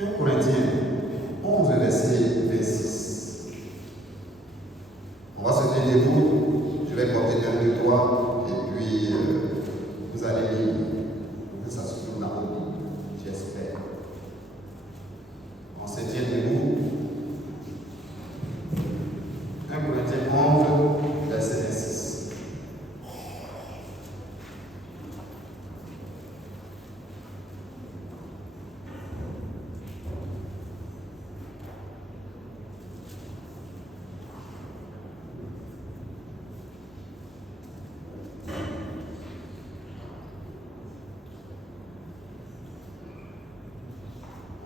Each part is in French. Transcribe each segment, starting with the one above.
1 Corinthiens 11, verset 26. On va se tenir debout. Je vais porter 1, 2, 3, et puis vous allez lire pour que ça se trouve dans vos livres, j'espère. On se tient debout. 1 Corinthiens 11, verset 26.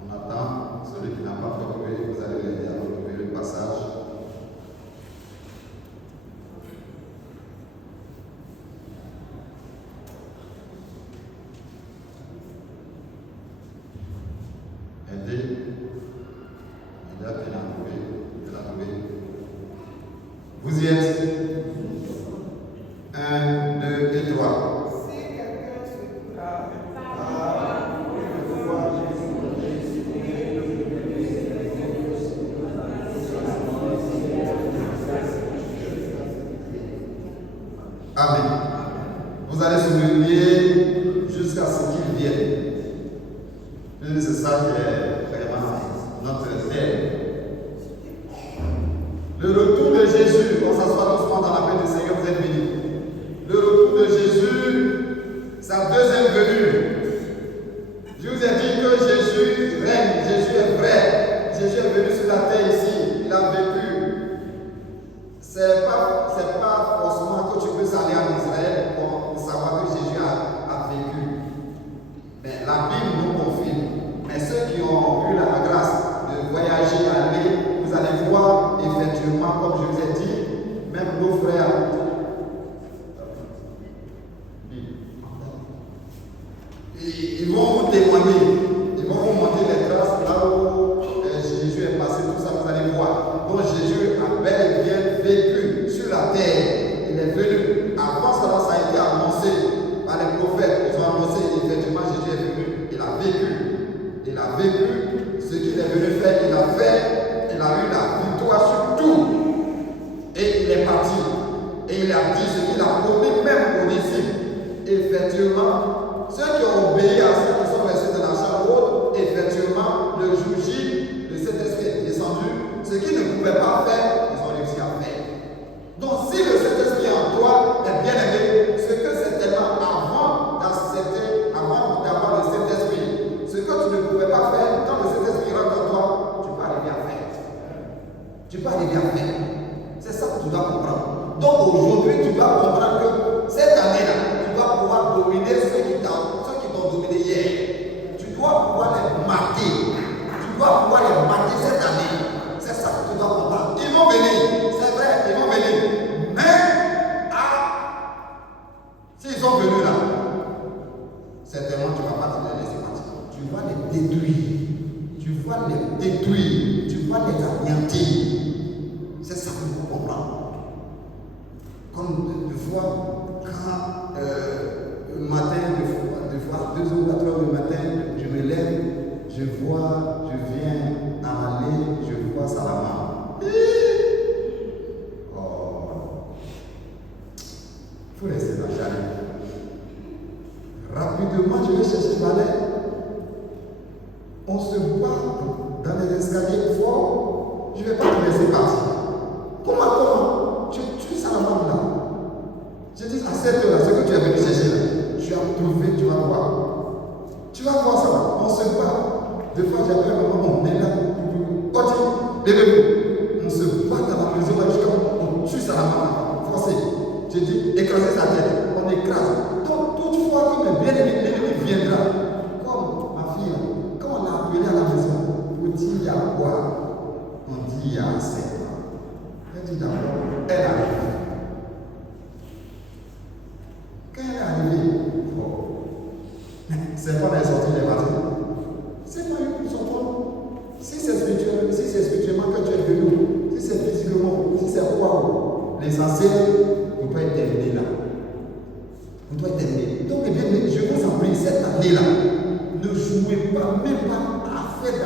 On attend celui qui n'a pas trouvé, vous allez l'aider à retrouver le passage. Aidez. Il a bien trouvé. Il a trouvé. Vous y êtes. 1, 2 et 3. Si quelqu'un se trahit, Amen. Vous allez souligner jusqu'à ce qu'il vienne. Et c'est ça qui est vraiment notre thème. Le retour de Jésus, on s'assoit doucement dans la paix du Seigneur, vous êtes bénis. Le retour de Jésus, sa deuxième venue. Je vous ai dit que Jésus règne, Jésus est vrai. Jésus est venu sur la terre ici, il a vécu. C'est pas forcément que tu peux aller en Israël pour savoir que Jésus a vécu. Mais la Bible nous confirme. Mais ceux qui ont eu la grâce de voyager, aller, vous allez voir effectivement, comme je vous ai dit, même nos frères. Ils vont vous témoigner. Ils vont vous montrer les traces là où Jésus est passé, tout ça, vous allez voir. Donc Jésus a bel et bien vécu sur la terre. Il est venu. Avant cela, ça a été annoncé par les prophètes. Ils ont annoncé effectivement Jésus est venu. Il a vécu. Il a vécu ce qu'il est venu faire. Il a fait. Il a eu la victoire sur tout. Et il est parti. Et il a dit ce qu'il a promis même aux disciples. Effectivement, ceux qui ont obéi à ceux qui sont restés dans la chambre haute, effectivement, le jour J, le Saint-Esprit est descendu. Ce qu'ils ne pouvaient pas faire, ils ont réussi à faire. Donc, si le Saint-Esprit en toi est bien aimé, ce que c'est tellement avant d'accepter, avant d'avoir le Saint-Esprit, ce que tu ne pouvais pas faire, quand le Saint-Esprit rentre en toi, tu peux arriver à faire. Tu peux arriver à faire. C'est ça que tu dois comprendre. Donc, aujourd'hui, tu dois comprendre que cette année-là, tu dois pouvoir dominer ceux qui t'ont dominé hier. Tu dois pouvoir les mater. Tu dois pouvoir les mater cette année. C'est ça que tu dois comprendre. Ils vont venir. C'est vrai, ils vont venir. Mais, s'ils sont venus là, certainement tu ne vas pas te les laisser partir. Tu vas les détruire. Tu vas les détruire. Tu vas les anéantir. C'est ça qu'il faut comprendre. Comme des fois, quand le matin, des fois, 2 ou 4 heures du matin, je me lève, je viens à aller, je vois Salama. Oh, il faut rester dans le jardin. Rapidement, je vais chercher balai. On se bat dans les escaliers forts. Je ne vais pas te laisser partir. Comment tu Salama là. Je dis à cette heure-là, ce que tu es venu chercher là, tu as trouvé, tu vas voir. Tu vas voir ça, on se bat. Des fois, j'appelle maman, on est là. Oti, levez-vous. On se bat dans la maison là jusqu'à on tue Salama. Forcé. Je dis, écraser sa tête. On écrase. Donc, toutefois que mes bien-aimés, l'ennemi viendra. Comme ma fille là, quand on a appelé à la maison, pour dire il y a quoi, on dit il y a assez. Elle dit d'abord, elle arrive. Quand elle est arrivée, c'est pas les sorties des matins. C'est pas une sortie. Si c'est spirituel, si c'est spirituellement que tu es venu, si c'est physiquement, si c'est quoi, l'essentiel, vous pouvez être terminé là. Vous doit être terminé. Donc, eh bien, je vous en prie, cette année-là, ne jouez pas, même pas à faire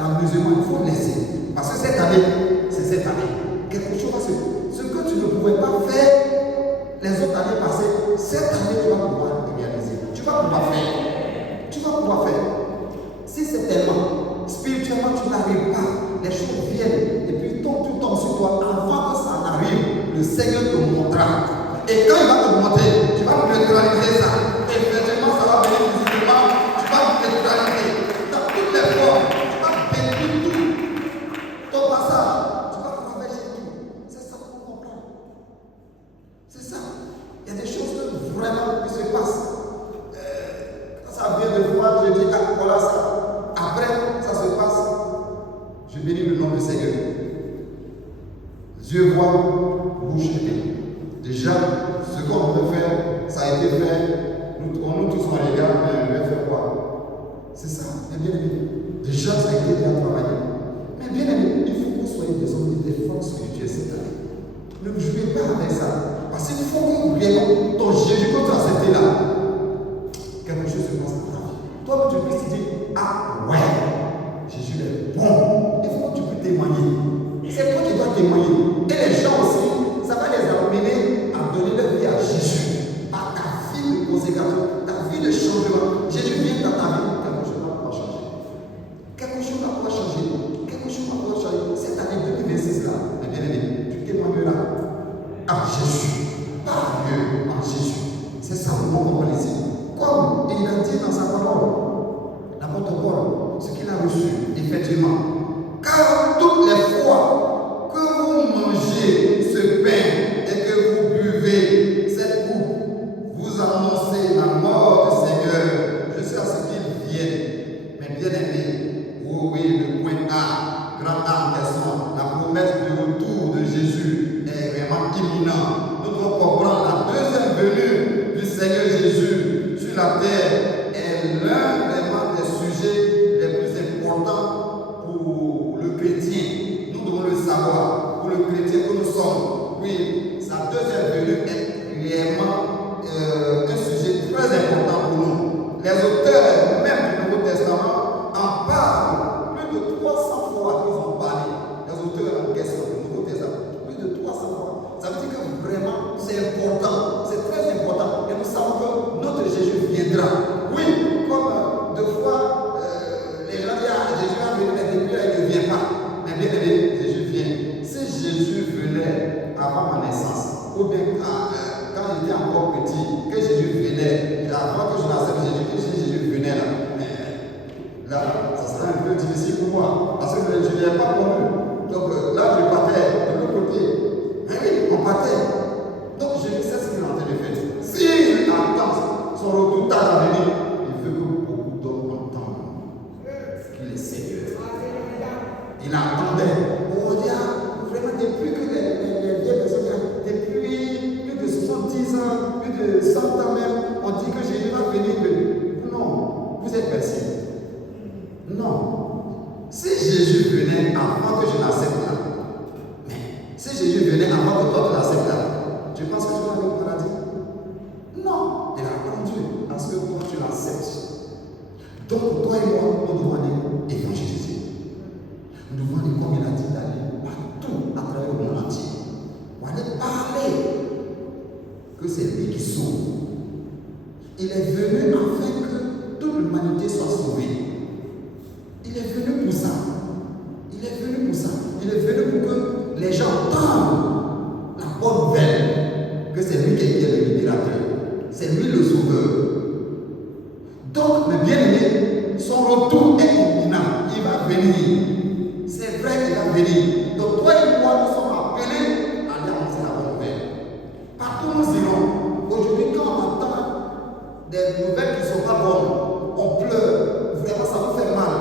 d'amusement, il faut laisser. Parce que cette année, c'est cette année. Quelque chose va se... Ce que tu ne pouvais pas faire les autres années passées, cette année, tu vas pouvoir réaliser. Tu vas pouvoir faire. Tu vas pouvoir faire. Si c'est tellement, spirituellement, tu n'arrives pas, les choses viennent et puis tout tombe sur toi. Avant que ça n'arrive, le Seigneur te montrera. Et quand il va te montrer, tu vas neutraliser ça. Effectivement, ça va venir physiquement, tu vas neutraliser. Dans toutes les formes, tu vas détruire tout. Ton passage, tu vas ravager tout. C'est ça qu'on comprend. C'est ça. Il y a des choses vraiment qui se passent. Quand ça vient de voir, je dis, ah, voilà ça. Après, ça se passe. Je bénis le nom du Seigneur. Yeux voient, bouche éteinte. Déjà, ce qu'on veut faire, ça a été fait. Nous tous on regarde, mais on veut faire quoi? C'est ça, bien aimé. Déjà, ça a été bien travaillé. Mais bien aimé, il faut que vous soyez des hommes de défense spirituelle cette année. Ne jouez pas avec ça. Parce qu'il faut que vraiment ton Jésus, quand tu as accepté là, quelque chose se passe dans ta vie. Toi, tu puisses te dire, ah ouais, Jésus est bon. Il faut que tu puisses témoigner. C'est toi qui dois témoigner. Et les gens aussi, ça va les amener à donner leur vie à Jésus. À ta vie de consécration, ta vie de changement. Jésus vient dans ta vie, quelque chose va pouvoir changer. Quelque chose va pouvoir changer. Quelque chose va pouvoir changer. Cette année 2026 là, bien aimé, tu témoigneras à Jésus. Pas à Dieu, à Jésus. C'est ça le monde qu'on va laisser. Comme il a dit dans sa parole, l'apôtre Paul, ce qu'il a reçu, effectivement. Car toutes les fois que vous mangez ce pain et que vous buvez cette coupe, vous annoncez la mort du Seigneur jusqu'à ce qu'il vienne. Mais bien aimé, oui, le point A, grand A en question, la promesse du retour de Jésus est vraiment imminente. Nous devons comprendre la deuxième venue du Seigneur Jésus sur la terre est l'un vraiment des sujets les plus importants pour le chrétien. Nous devons le savoir. Pour le chrétien que nous sommes, oui, sa deuxième venue est réellement un sujet très important pour nous. Les auteurs même du Nouveau Testament en parlent. Plus de 300 fois qu'ils ont parlé. Les auteurs en question du Nouveau Testament. Plus de 300 fois. Ça veut dire que vraiment c'est important. C'est très important. Et nous savons que notre Jésus viendra. Oui, comme deux fois les gens disent ah, Jésus va venir, mais depuis là, il ne vient pas. Mais bien aimé, Jésus vient. Si Jésus venait avant ma naissance, ou bien quand j'étais encore petit, que Jésus venait, avant que je n'accepte Jésus, que Jésus venait là, ça serait un peu difficile pour moi, parce que je ne l'ai pas connu. Donc là, je partais de l'autre côté. Mais oui, on partait. Donc Jésus sait ce qu'il est en train de faire. S'il attend son retour tard à venir, il veut que beaucoup d'hommes entendent qu'il est Seigneur. Il attendait. On dit, vraiment, depuis que les vieilles personnes, depuis plus de 70 ans, plus de 100 ans même, on dit que Jésus va venir. Non, vous êtes perçus. Non. Si Jésus venait avant que je l'accepte là, mais si Jésus venait avant que toi tu l'acceptes là, tu penses que tu vas aller au paradis? Non. Il a attendu à ce que toi tu l'acceptes. Donc, toi et moi, nous devons aller évangéliser. Nous devons aller, comme il a dit, d'aller partout à travers le monde entier. On va aller parler que c'est lui qui sauve. Il est venu afin que toute l'humanité soit sauvée. Il est venu pour ça. Il est venu pour ça. Il est venu pour que les gens entendent la bonne nouvelle que c'est lui qui est le libérateur. C'est lui le sauveur. Donc, le bien-aimé, son retour est imminent. Il va venir. C'est vrai qu'il va venir. Donc, toi et moi, nous sommes appelés à aller annoncer la bonne nouvelle. Partout nous irons. Aujourd'hui, quand on entend des nouvelles qui ne sont pas bonnes, on pleure. Vraiment, ça nous fait mal.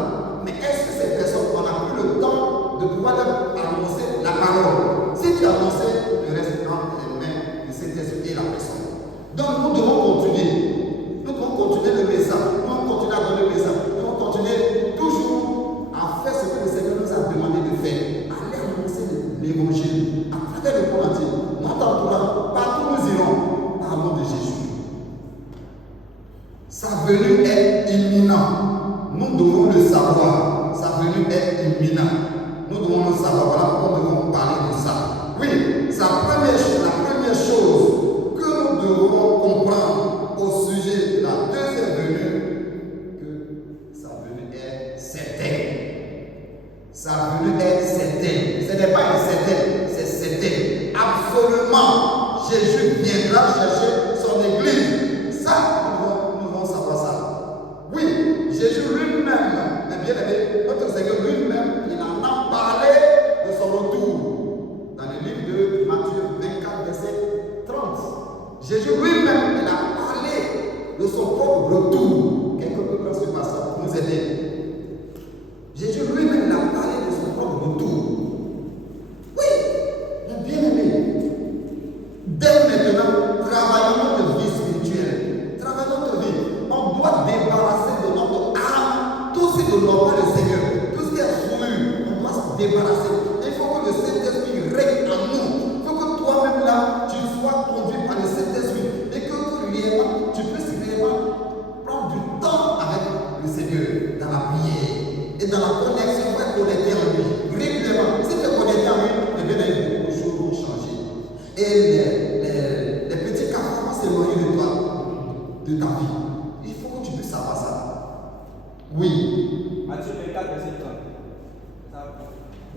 Mais est-ce que ces personnes, on a pris le temps de pouvoir leur annoncer la parole? Si tu annonçais, le reste entre les mains de cet esprit et la personne. Donc, nous devons continuer. Nous devons continuer le message. Nous devons continuer à donner le message. Nous devons continuer tout certaine. Sa venue est certaine. Ce n'est pas incertaine, c'est certaine. Absolument, Jésus viendra chercher son église. Ça, nous devons savoir ça. Oui, Jésus lui-même, mais bien aimé, notre Seigneur lui-même, il en a parlé de son retour. Dans le livre de Matthieu 24, verset 30. Jésus lui-même, il a parlé de son propre retour. Quelqu'un peut prendre ce passage pour nous aider. Jésus lui-même, il a parlé de son propre retour. Oui, mon bien-aimé. Dès maintenant, travaillons notre vie spirituelle. Travaillons notre vie. On doit débarrasser de notre âme tout ce qui ne l'ont pas le Seigneur. Tout ce qui est souillé, on doit se débarrasser. Il faut que le Saint-Esprit règne en nous. Il faut que toi-même là, tu sois conduit par le Saint-Esprit. Et que réellement, tu puisses réellement prendre du temps avec le Seigneur dans la prière. Et dans la connexion, on va connecter en lui. Régulièrement. Si tu es connecté en lui, eh bien, beaucoup de choses vont changer. Et les petits cafards vont s'éloigner de toi, de ta vie. Il faut que tu puisses savoir ça. Oui. Matthieu 24, verset 30.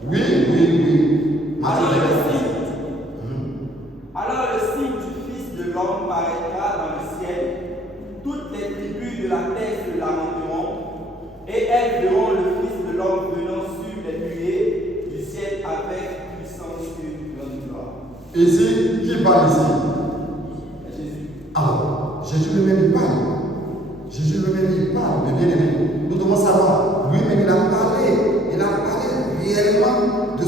Oui. Alors le signe du Fils de l'homme paraîtra dans le ciel. Toutes les tribus de la terre se lamenteront. Et elles verront le Fils de l'homme venant sur les nuées du ciel avec puissance et grande gloire. Ici, qui parle ici? Jésus. Alors, Jésus lui-même il parle. Jésus lui-même il parle, mais bien aimé. Nous devons savoir, lui-même il a parlé réellement de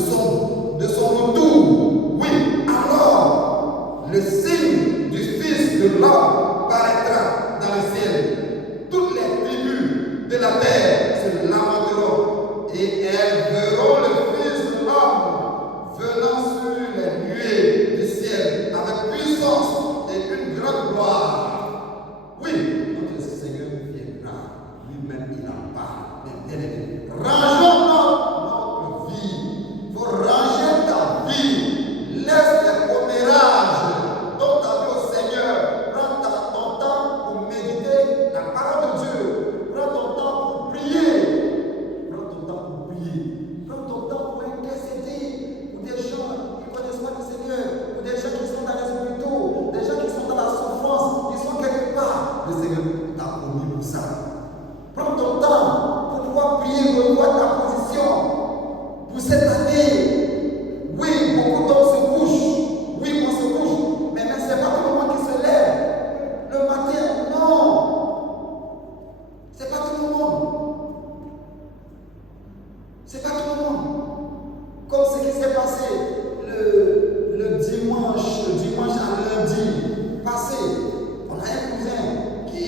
son retour. Oui, alors, le signe du Fils de l'homme paraîtra dans le ciel. Toutes les tribus de la terre se lamenteront et elles verront le Fils de l'homme venant sur les nuées du ciel avec puissance et une grande gloire. Oui, notre Seigneur viendra. Lui-même, il en parle. Mais bien aimé, rangeons notre vie. Il faut ranger ta vie. Laisse les commérages. Donne ta vie au Seigneur. Prends ton temps pour méditer la parole de Dieu. Prends ton temps pour prier. Prends ton temps pour prier. Prends ton temps pour intercéder pour des gens qui ne connaissent pas le Seigneur, pour des gens qui sont dans les hôpitaux, des gens qui sont dans la souffrance, qui sont quelque part. Le Seigneur t'a promis pour ça. Prends ton temps pour pouvoir prier, revoir ta position pour cette année. Oui, beaucoup d'hommes se couchent. Oui, on se couche. Mais ce n'est pas tout le monde qui se lève. Le matin, non. Ce n'est pas tout le monde. C'est pas tout le monde. Comme ce qui s'est passé le dimanche à lundi passé. On a un cousin qui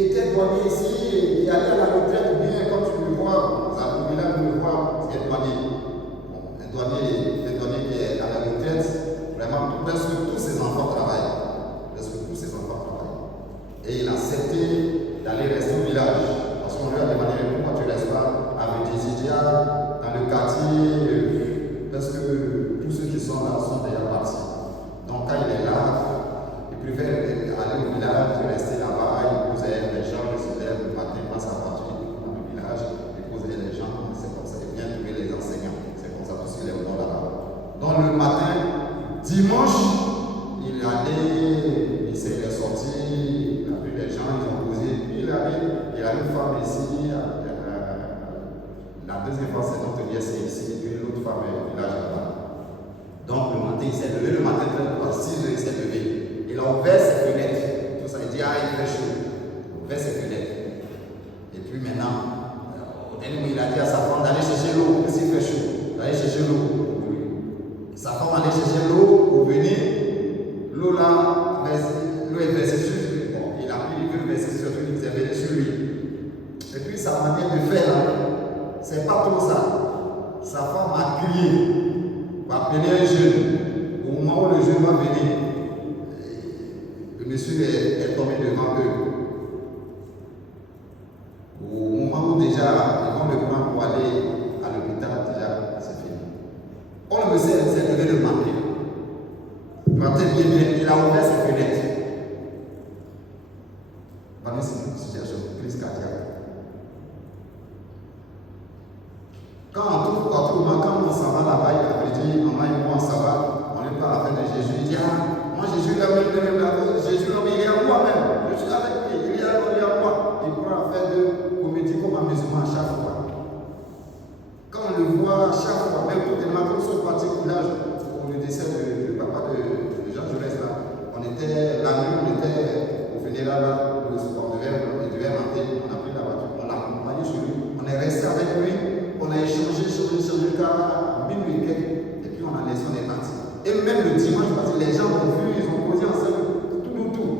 était douanier ici et qui allait à la retraite, ou bien comme tu le vois, vous avez là, vous le voir, c'est un douanier. Bon, un douanier qui est à la retraite, vraiment, presque tous ses enfants travaillent. Et il a accepté d'aller rester au village. Parce qu'on lui a demandé pourquoi tu ne restes pas avec Désidia, dans le quartier, parce que tous ceux qui sont là sont déjà partis. Donc quand il est là, il préfère aller au village, rester là-bas, il posait les gens, il se lève le matin, prend sa voiture, il prend le village, il posait les gens, c'est comme ça, il vient trouver les enseignants. C'est comme ça parce qu'il est venu là-bas. Donc le matin, dimanche, il est sorti, il a vu les gens, ils ont posé, puis il a une femme ici, la deuxième fois c'est notre nièce ici, puis l'autre femme est au village là-bas. Donc le matin, il s'est levé, le matin, à 6 heures, il s'est levé. Il a ouvert ses fenêtres, tout ça, il dit, il fait chaud. Il a ouvert ses fenêtres. Et puis maintenant, au dernier moment, il a dit à sa femme d'aller chercher l'eau, parce qu'il fait chaud, d'aller chercher l'eau. Sa femme allait chercher l'eau pour venir, l'eau là, l'eau est versée sur lui. Bon, il a pris, il veut verser sur lui, il s'est versé sur lui. Et puis sa manière de faire là, c'est pas trop ça. Sa femme a crié pour appeler un jeune. Au moment où le jeune va venir, le monsieur est tombé devant eux. Au moment où déjà ils vont le prendre pour aller à l'hôpital, déjà c'est fini. On le monsieur s'est levé le matin. Le matin bien, il a ouvert ses fenêtres. Parmi ces situations, crise cardiaque. Quand on s'en va là-bas, il avait dit, maman et moi on s'en va, on n'est pas à la fête de Jésus. Il dit, ah, moi Jésus là, Jésus là, il est à moi même. Je suis avec lui, il est à moi. Il prend la fête de comédie comme amusement à chaque fois. Quand on le voit à chaque fois, même pour les matins, sur le parti du village, pour le décès du papa de Jean Jaurès là, on était au funérail là, on devait rentrer, on a pris la voiture, on l'a accompagné chez lui, on est resté avec lui, on a échangé car minuit et puis on a laissé, on est parti. Et même le dimanche, parce que les gens ont vu, ils ont posé ensemble, tout.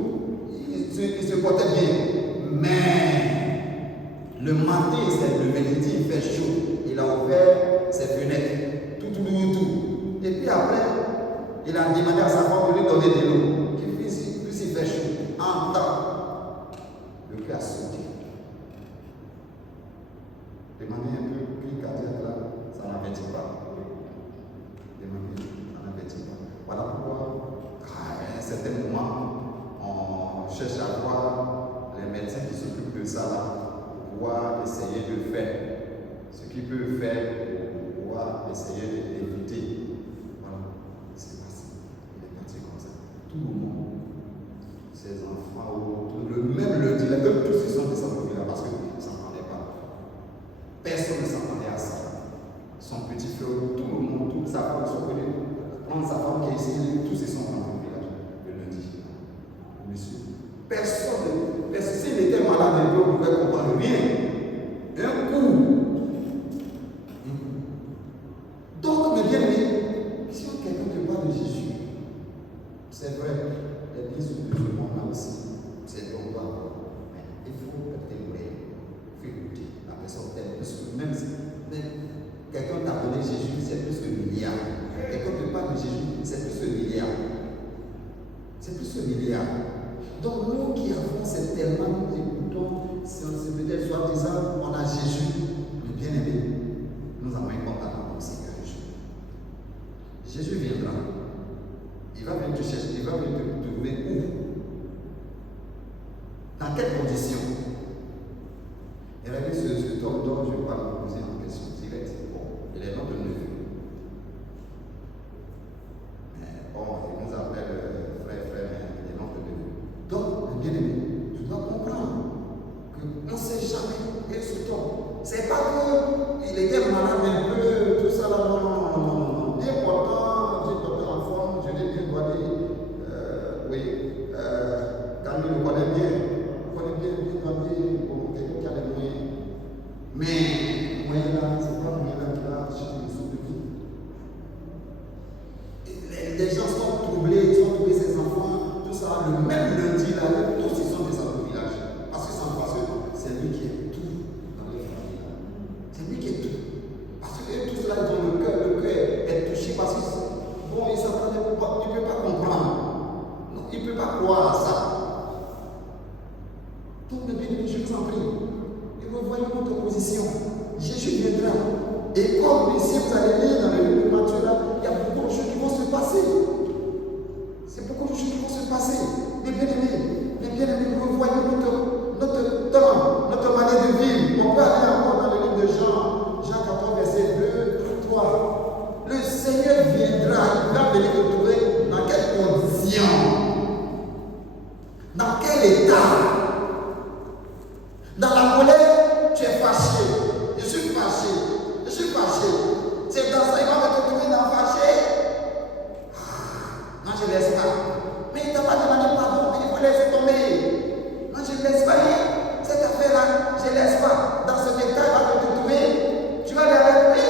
Ils se portaient bien. Mais le matin, c'est le vendredi, il fait chaud. Il a ouvert ses fenêtres, tout. Et puis après, il a demandé à sa femme de lui donner de l'eau. Plus il fait chaud, en temps, le cœur a sauté. De manière un peu plus cardiaque là, ça n'avertit pas. Voilà pourquoi, à un certain moment, on cherche à voir les médecins qui s'occupent de ça là, pour pouvoir essayer de faire ce qu'ils peuvent faire pour pouvoir essayer d'éviter. Voilà, c'est passé. Il est parti comme ça. Tout le monde, ses enfants, même le dit, même tous ils sont descendus là parce qu'ils ne s'entendaient pas. Personne ne s'entendait à ça. Son petit frère, tout le monde, toute sa femme sont venus. Prendre sa femme qui est ici, tous ils sont dans le village le lundi. Monsieur, personne, s'il était malade, il ne pouvait comprendre rien. Un coup. Donc, mes bien-aimés, si quelqu'un te parle de Jésus, c'est vrai, l'église de ce monde-là aussi, c'est donc pas bon. Mais il faut témoigner, il faut écouter. La personne t'aime plus que même si quelqu'un t'a donné Jésus, c'est plus que milliard. Quelqu'un te parle de Jésus, c'est plus que milliard. C'est plus que milliard. Donc nous qui avons cette tellement, nous écoutons, c'est peut-être soi-disant, on a Jésus, mais bien aimé, nous avons un compte à rendre aussi qu'un jour. Jésus viendra. Il va venir te chercher, il va venir te trouver où? Dans quelles conditions? Et regardez ce homme dont je vais pas me poser une question directe. Bon, il est notre neveu. Bon, il nous appelle frère, il est notre neveu. Donc, bien aimé, tu dois comprendre qu'on ne sait jamais et surtout, c'est pas qu'il était malade un peu, tout ça là, non. L'important, j'ai porté en forme, je l'ai bien guardé, quand il le connaît bien guardé, pour quelqu'un qui a les moyens. Mais, moyen là, c'est pas le moyen là qui va chercher le sous de vie. Les gens sont troublés, ils ont trouvé ses enfants, tout ça, le même lundi là, tous ils sont descendus au village. Parce que c'est lui qui est tout dans les familles. C'est lui qui est tout. Parce que tout cela, ils ont le cœur est touché parce que bon, ils s'entendent pas, il ne peut pas comprendre. Non, il ne peut pas croire à ça. Donc, mes bien-aimés, je vous en prie, et revoyons notre position. Jésus viendra. Et comme ici, vous allez lire dans le livre de Matthieu, là, il y a beaucoup de choses qui vont se passer. C'est beaucoup de choses qui vont se passer. Mes bien-aimés, nous revoyons notre temps, notre manière de vivre. On peut aller encore dans le livre de Jean 14, verset 2, 3. Le Seigneur viendra, il va venir te trouver dans quelles conditions? Dans quel état? Dans la colère, tu es fâché. Je suis fâché. C'est dans ça, il va me trouver dans fâché. Non, je ne laisse pas. Mais il ne t'a pas demandé pardon, mais il faut laisser tomber. Non, je ne laisse pas. Cette affaire-là, je ne laisse pas. Dans ce état, il va te trouver. Tu vas aller avec lui.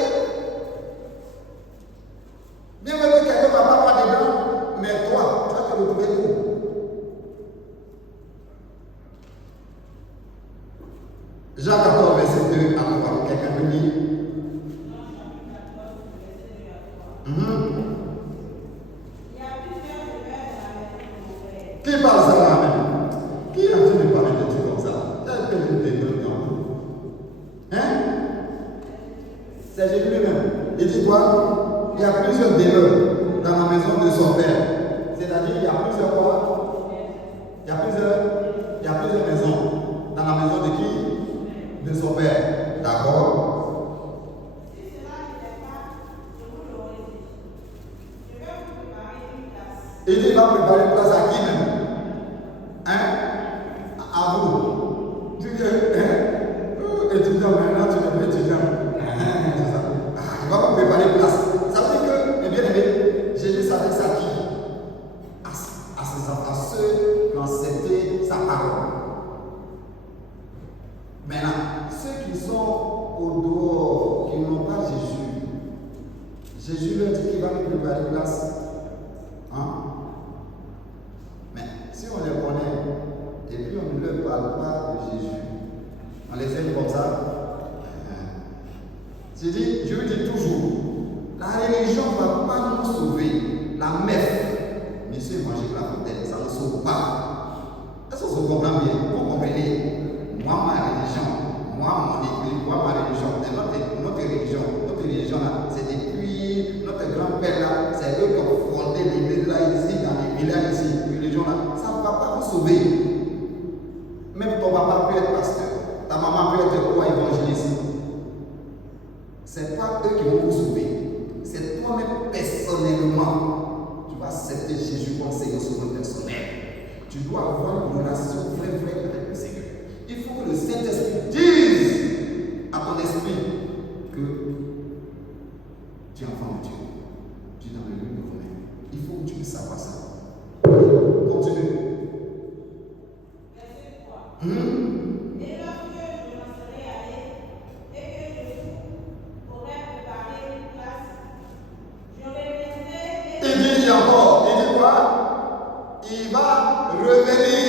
Bien que quelqu'un ne va pas voir dedans, mais toi, tu vas te retrouver où? Jean 14, verset 2 à 3. Quelqu'un peut lire? Qui parle ça là même? Qui a entendu parler de Dieu comme ça? Quel est le démon dans vous? Hein? C'est Jésus lui-même. Il dit quoi? Il y a plusieurs demeures dans la maison de son père. C'est-à-dire il y a plusieurs quoi? Il y a plusieurs maisons. Dans la maison de qui? De son père. D'accord? va préparer place à qui même? Hein? À vous. Tu dis, étudiant, maintenant tu n'es pas étudiant. C'est ça. Il va vous préparer place. Ça veut dire que, mes bien-aimés, Jésus savait ça qui? À ses enfants, ceux qui ont accepté sa parole. Maintenant, ceux qui sont au dehors, qui n'ont pas Jésus leur dit qu'il va nous préparer place. Hein? Mais si on les connaît et puis on ne leur parle pas de Jésus, on les fait comme ça. Je lui dis toujours, la religion ne va pas nous sauver. La messe, monsieur Évangile La Fontaine, ça ne sauve pas. Est-ce que vous comprenez bien? Vous comprenez? Moi, ma religion, moi, mon église, moi, ma religion, notre religion là, c'est depuis notre grand-père là, c'est eux qui ont fondé l'église là, ici, dans les villages ici, religion là, ça ne va pas vous sauver. Même ton papa peut être pasteur, ta maman peut être quoi, évangéliste. Ce n'est pas eux qui vont vous sauver, c'est toi-même personnellement. Tu vas accepter Jésus comme Seigneur sur ton personnel. Tu dois avoir une relation vraie avec le Seigneur. Il faut que le Saint-Esprit dise à ton esprit que tu es enfant de Dieu. Tu es dans le lieu de ton. Il faut que tu puisses savoir ça. Continue. Verset 3. Et lorsque je m'en serai allé et que je aurais préparé une place, je reviendrai et... Il dit encore, il dit quoi? Il va revenir.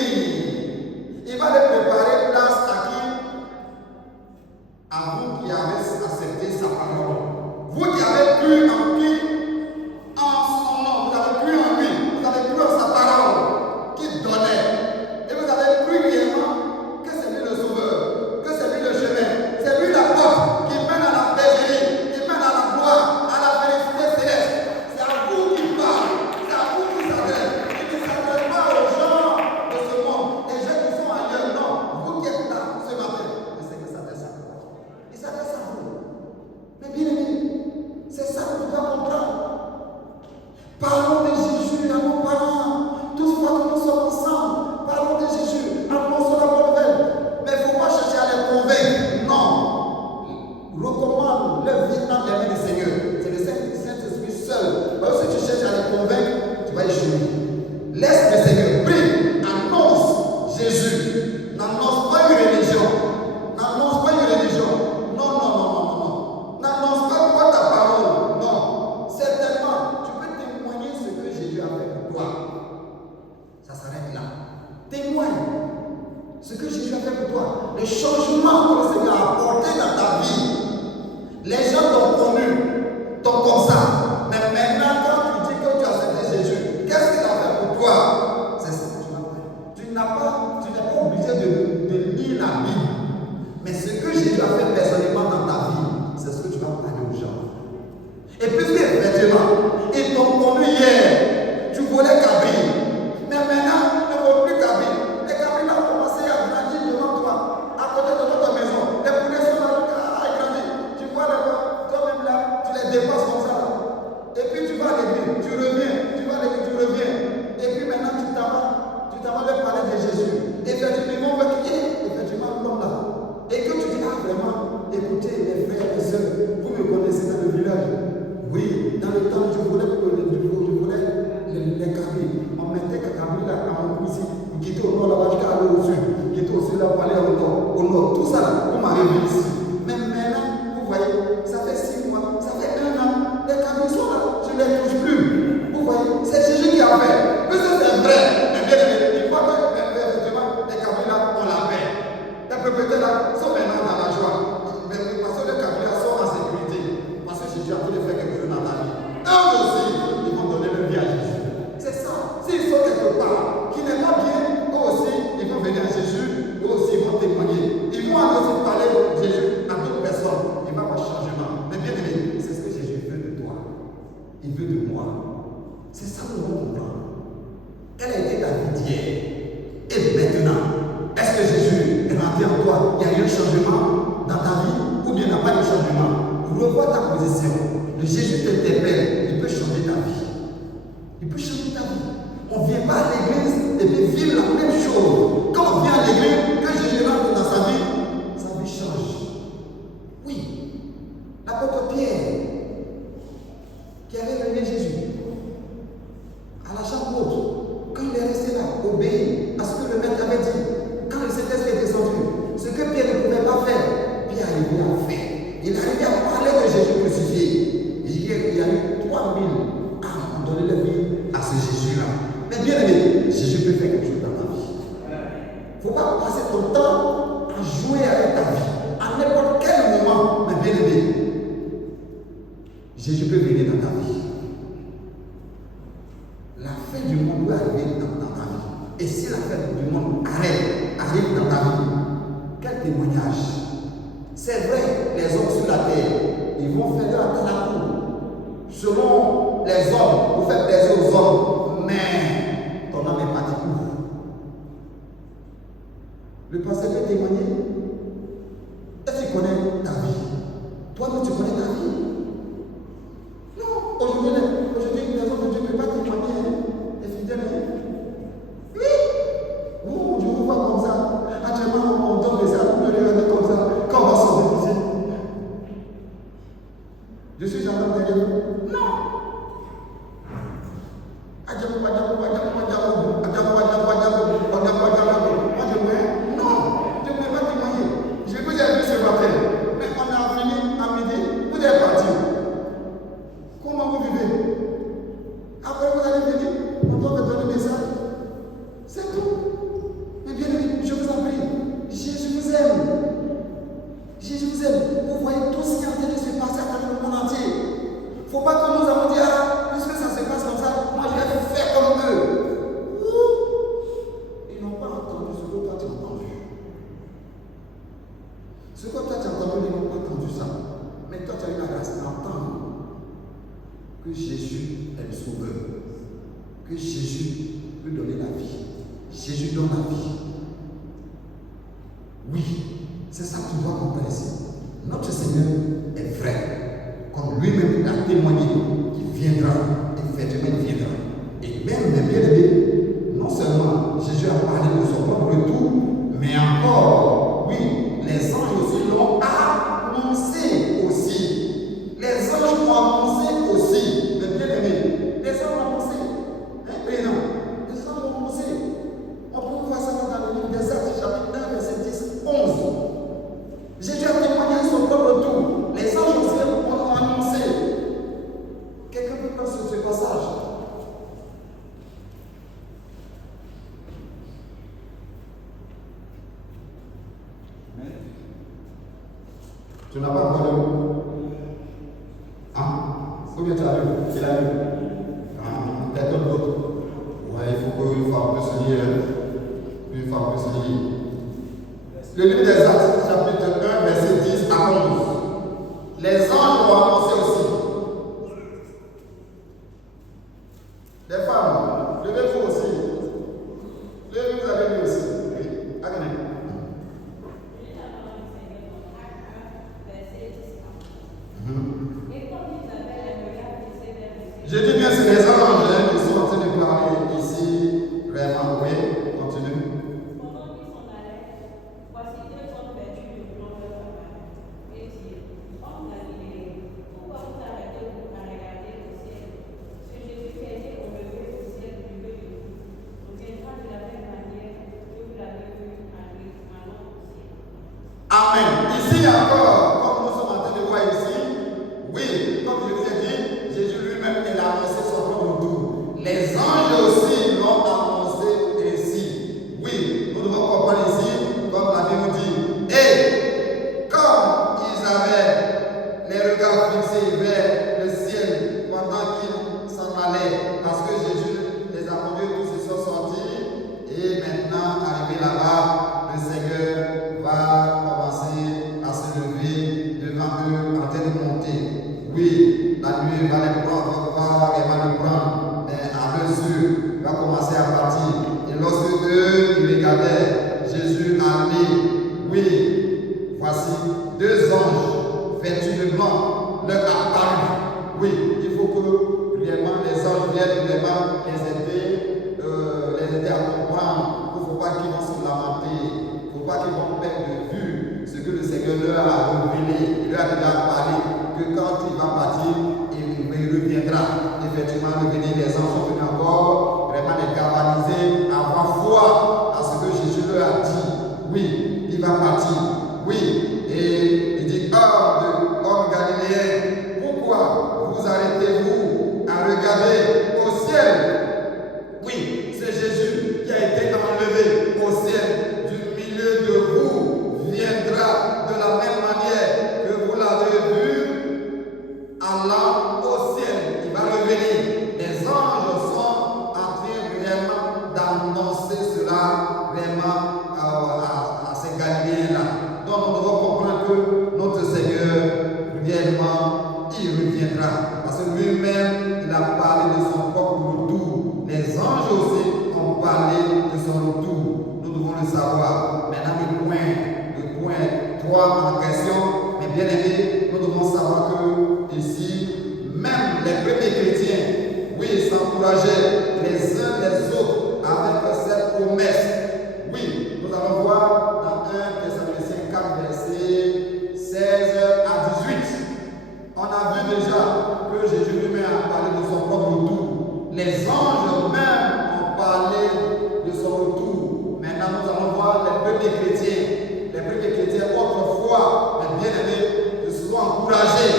Il va les préparer place à qui? À vous qui avez accepté sa parole. Vous qui avez cru en qui? En son nom. Vous avez cru en lui. Vous avez cru en sa parole qu'il donnait. Et vous avez cru réellement que c'est lui le sauveur, que c'est lui le chemin, c'est lui la porte qui mène à la bergerie, qui mène à la gloire, à la félicité céleste. C'est à vous qui parle, c'est à vous qui s'adresse. Il ne s'adresse pas aux gens de ce monde, les gens qui sont ailleurs. Non, vous qui êtes là ce matin, le Seigneur s'adresse à vous. Il s'adresse à vous. Mais bien aimé, c'est ça que tu dois comprendre. Parlons de Jésus à nos parents. Toutes fois que nous sommes ensemble, parlons de Jésus, annonçons la bonne nouvelle. Mais il ne faut pas chercher à les convaincre. Non. Recommande leur vie dans les mains du Seigneur. C'est le Saint-Esprit seul. Même si tu cherches à les convaincre, tu vas échouer. Laisse le Seigneur. Prie. Annonce Jésus. N'annonce pas une religion. N'annonce pas une religion. Non. N'annonce pas quoi ta parole. Non. Certainement, tu peux témoigner ce que Jésus a fait pour toi. Ça s'arrête là. Témoigne ce que Jésus a fait pour toi. Le changement que le Seigneur a apporté dans ta vie. Les gens t'ont connu, t'ont comme ça. Mais maintenant, quand tu dis que tu as accepté Jésus, qu'est-ce qu'il a fait pour toi? C'est ça que tu vas faire. Tu n'es pas obligé de lire la Bible. Mais ce que Jésus a fait personnellement dans ta vie, c'est ce que tu vas parler aux gens. Et puisque effectivement, ils t'ont connu hier, tu voulais cabrir. Mais maintenant, tu ne veux plus cabrir. Les cabrils ont commencé à grandir devant toi, à côté de votre maison. Les poulets sont là, à grandir. Tu vois toi-même là, tu les dépasses comme ça. Là. Et puis tu vas à l'église, tu reviens, tu vas à l'église, tu reviens. Et puis maintenant, tu t'en vas leur parler de Jésus. Effectivement, l'homme là. Et que tu dis, vraiment, écoutez les frères et sœurs, vous me connaissez dans le village. Oui, dans le temps, je voulais les cabris. On mettait les cabris là, quand on ici, qui était au nord là-bas, jusqu'à aller au sud, qui était aussi là pour aller au nord. Tout ça là, on m'a réveillé ici. Mais maintenant, vous voyez, ça fait 6 mois, ça fait 1 an, les cabris sont là, je ne les touche plus. Vous voyez, c'est Jésus qui a fait. Mais ça c'est vrai. Mais bien aimé, il faut que effectivement, les cabris là, on la paix. Les propriétaires là sont maintenant dans la joie. Mais parce que les cabris là sont en sécurité. Parce que Jésus a tout fait quelque chose dans ta vie. Eux aussi, ils vont donner leur vie à Jésus. C'est ça. S'ils sont quelque part qui n'est pas bien, eux aussi, ils vont venir à Jésus. Eux aussi, ils vont témoigner. Ils vont aussi parler de Jésus à d'autres personnes. Il va y avoir changement. Mais bien aimé, c'est ce que Jésus veut de toi. Il veut de moi. C'est ça que nous devons comprendre. Quelle a été ta vie d'hier? Et maintenant, est-ce que Jésus est rentré en toi? Il y a eu un changement dans ta vie ou bien il n'y a pas de changement? Revois ta position. Le Jésus t'interpelle. Il peut changer ta vie. Il peut changer ta vie. On ne vient pas à l'église et puis vivre la même chose. Quand on vient à l'église, que Jésus rentre dans sa vie change. Oui. L'apôtre Pierre, qui avait renié Jésus, à la chambre haute, quand il est resté là, obéi à ce que le maître avait dit, quand le Saint-Esprit est descendu, ce que Pierre ne pouvait pas faire, Pierre arrivait à faire. Il arrivait à parler de Jésus crucifié. Il y a eu 3000 âmes qui ont donné leur vie à ce Jésus-là. Mais bien aimé, Jésus peut faire quelque chose dans ta vie. Il ne faut pas passer ton temps à jouer avec ta vie. À n'importe quel moment, mais bien aimé, Jésus peut venir dans ta vie. La fin du monde peut arriver dans ta vie. Et si la fin du monde arrive dans ta vie, quel témoignage! C'est vrai, les hommes sur la terre, ils vont faire leur à la cour. Selon les hommes, vous faites plaisir aux hommes, mais ton âme est partie où? Le pasteur peut témoigner. Est-ce que tu connais ta vie? Toi-même, tu connais ta vie? Non. Aujourd'hui, une personne de Dieu ne peut pas témoigner. C'est fidèle. Oui. Oh, je vous vois comme ça. Actuellement, on donne des arbres de regarder comme ça. Quand on va sortir d'ici. Je suis gendarme derrière vous. Non. Non, je ne peux pas témoigner. Je vous ai vu ce matin. Mais on a fini à midi. Vous êtes parti. Comment vous vivez? Après, vous allez venir. On doit vous donner des message. C'est tout. Mais bien aimé, je vous en prie. Jésus vous aime. Jésus vous aime. Vous voyez tout ce qui est en train de se passer à travers le monde entier. Il ne faut pas que nous avons dit, ah, puisque ça se passe comme ça, moi je vais faire comme eux. Ils n'ont pas entendu ce que toi tu as entendu. Ce que toi tu as entendu, ils n'ont pas entendu ça. Mais toi tu as eu la grâce d'entendre que Jésus est le sauveur. Que Jésus peut donner la vie. Jésus donne la vie. Oui, c'est ça que tu dois comprendre ici. Notre Seigneur est vrai. Comme lui-même l'a témoigné, qu'il viendra, effectivement il viendra. Et même les bien-aimés, non seulement Jésus a parlé de son propre retour, mais encore, oui, les anges aussi l'ont annoncé aussi. Les anges l'ont annoncé aussi. Mais bien-aimés, les anges l'ont annoncé. Président, les anges l'ont annoncé. On peut voir ça dans le livre des Actes, chapitre 1, verset 10, 11. Jésus a témoigné son propre retour. Les anges aussi l'ont annoncé. Quelqu'un peut prendre ce passage. Tu n'as pas encore lu? Hein? Combien tu as lu? Il a lu? Ah, peut-être d'autres. Ouais, il faut qu'une femme puisse lire. Une femme puisse lire. Le livre des Actes, chapitre 1, verset 10 à 11. Les anges l'ont annoncé aussi. Les femmes, levez-vous aussi. Levez-vous, vous avez lu aussi. Oui, Agnès. Je dis bien, c'est les anges qui sont en train de parler ici. Vraiment, oui, continue. Pendant qu'ils s'en allaient, voici deux hommes vêtus de blanc leur travail. Et dirent, hommes Galilée, pourquoi vous arrêtez-vous à regarder au ciel? Ce Jésus qui a été enlevé au ciel du milieu de vous, reviendra de la même manière que vous l'avez vu aller maintenant au ciel. Amen. Ici encore, comme nous sommes en train de voir ici, oui, comme je vous ai dit, Jésus lui-même, il a annoncé son propre retour. Les anges aussi l'ont annoncé ainsi. Oui, nous devons comprendre ici, comme la Bible dit, et comme ils avaient les regards fixés vers le ciel pendant qu'ils s'en allaient, parce que Jésus les a conduits, tous ils sont sortis, et maintenant, arrivé là-bas, le Seigneur va commencer à se lever devant eux, en train de monter. Oui, la nuit va les prendre, va les prendre, mais à mesure, il va commencer à partir. Et lorsque eux, ils regardaient Jésus aller, oui, voici deux anges vêtus de blanc leur apparut. Oui, il faut que réellement les anges viennent vraiment les aider les aider à comprendre qu'il ne faut pas qu'ils vont se lamenter, il ne faut pas qu'ils vont perdre de vue ce que le Seigneur leur a révélé, il leur a déjà parlé, que quand il va partir, il reviendra. Effectivement, revenir, les anges sont venus encore vraiment les galvaniser, avoir foi à ce que Jésus leur a dit. Oui, il va partir. Oui, et il dit, homme galiléen, pourquoi vous arrêtez-vous à regarder au ciel? Oui, c'est Jésus qui a été enlevé au ciel du milieu de vous, viendra de la même manière que vous l'avez vu allant au ciel. Il va revenir. Les anges sont en train vraiment d'annoncer cela vraiment à ces Galiléens-là. Donc nous devons comprendre que notre Seigneur, réellement, il reviendra. Parce que lui-même, il a parlé de son propre retour. Les anges aussi ont parlé de son retour. Nous devons le savoir. Maintenant, le point 3 en question, mais bien aimé, nous devons savoir que ici, même les premiers chrétiens, oui, s'encourageaient les uns les autres avec cette promesse. Oui, nous allons voir dans 1 Thessaloniciens 4, versets 16 à 18. On a vu déjà que Jésus lui-même a parlé de son propre retour. Les anges même ont parlé de son retour. Maintenant, nous allons voir les premiers chrétiens. Les premiers chrétiens, autrefois, mais bien aimés, soient encouragés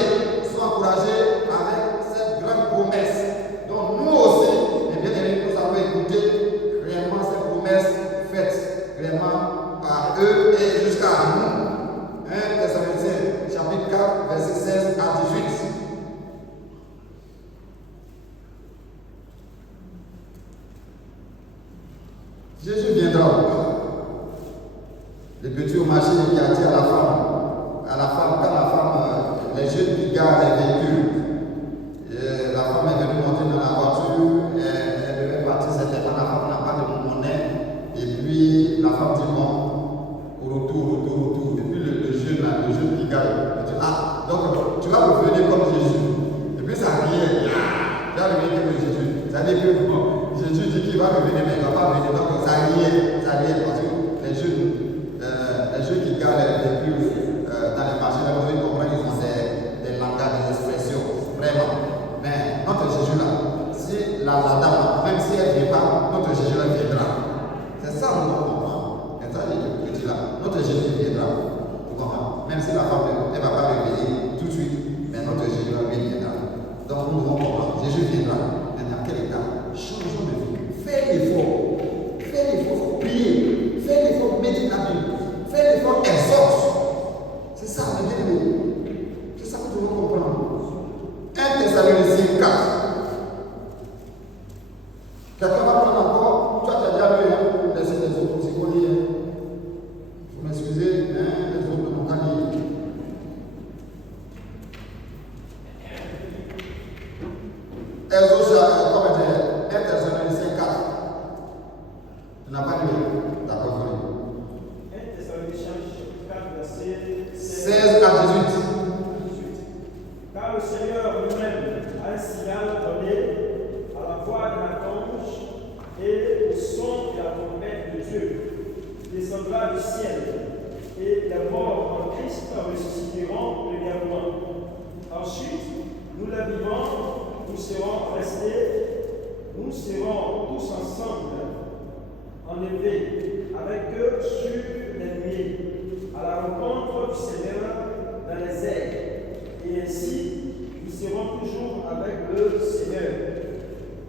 avec cette grande promesse. Donc, nous aussi, mais bien aimés, nous allons écouter réellement cette promesse faite vraiment par eux et jusqu'à nous. 1 Thessaloniciens, chapitre 4, verset 16 à 18. Jésus viendra. Le petit au marché qui a dit à la femme, quand la femme, les jeunes qui gardent les véhicules, la femme est venue monter dans la voiture, elle devait partir certainement, la femme n'a pas de monnaie, et puis la femme dit bon, retour. Et puis le jeune qui garde, il dit donc tu vas revenir comme Jésus. Et puis ça riait, tu vas revenir comme Jésus. Ça dit que bon, Jésus dit qu'il va revenir, mais il ne va pas venir, donc ça riait, parce que les jeunes qui gardent les véhicules dans les marchés, là, vous devez comprendre, ils ont des langages, des expressions, vraiment. Mais notre Jésus-là, si la dame, même si elle ne vient pas, notre Jésus-là viendra. C'est ça que nous devons comprendre. C'est ça le petit là. Notre Jésus viendra. Vous comprenez? Même si la femme ne va pas revenir tout de suite, mais notre Jésus-là viendra. Donc nous devons comprendre. Jésus viendra. Maintenant, quel état? Changeons de vie. Fais l'effort. Prier. Fais l'effort, médite la Bible. Fais l'effort, exhorte. C'est ça, bien aimé. C'est ça que nous devons comprendre. 1 Thessaloniciens 4. Quelqu'un va prendre encore. Toi, tu as déjà lu pour laisser les autres aussi qu'on lit. Vous m'excusez, les autres n'ont qu'à lire. Exode, comment dire, 1 Thessaloniciens 4. Tu n'as pas lu. D'accord, oui. 1 Thessaloniciens 4, verset 16 à 18. Car le Seigneur lui-même a un signal donné à la voix d'un archange et au son de la trompette de Dieu. Il descendra du ciel et les morts en Christ ressusciteront premièrement. Ensuite, nous les vivants, nous serons restés, nous serons tous ensemble enlevés avec eux sur les nuées, à la rencontre du Seigneur dans les airs. Et ainsi, nous serons toujours avec le Seigneur.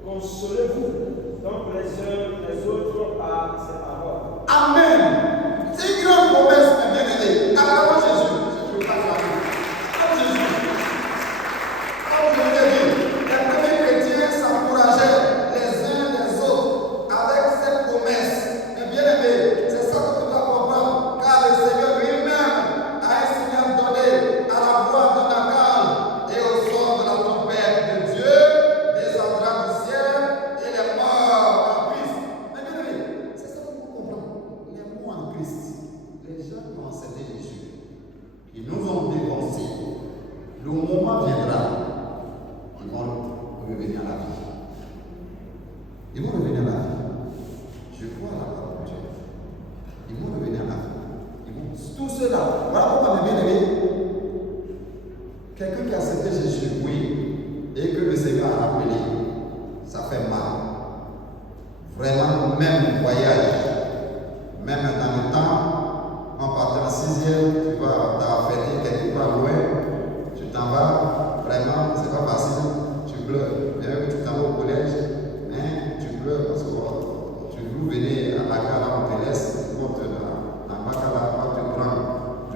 Consolez-vous donc les uns les autres par ces paroles. Amen. C'est une grande promesse, bien aimé. Acclamons Jésus. Je ne veux pas faire. Comme Jésus. Comme je l'ai dit, les premiers chrétiens s'encourageaient les uns les autres avec cette promesse. Mais bien aimé, c'est ça que tu dois comprendre. Car le Seigneur lui-même a un signal donné à la voix d'un archange et au son de la trompette de Dieu descendra du ciel et les morts en Christ. Mais bien aimé, c'est ça que vous comprenez. Les morts en Christ, les gens qui ont accepté Jésus, ils nous ont dévancés. Le moment viendra, ils vont revenir à la vie. Ils vont revenir à la vie. accepté Jésus, oui, et que le Seigneur a appelé, ça fait mal. Vraiment, même voyage, même dans le temps, en partant en 6e, tu vas fêter quelque part loin, tu t'en vas, vraiment, c'est pas facile, tu pleures. Même que tu t'en vas au collège, mais tu pleures parce que tu veux venir à la gare, là, on te laisse, tu montes dans la Makala, on te prend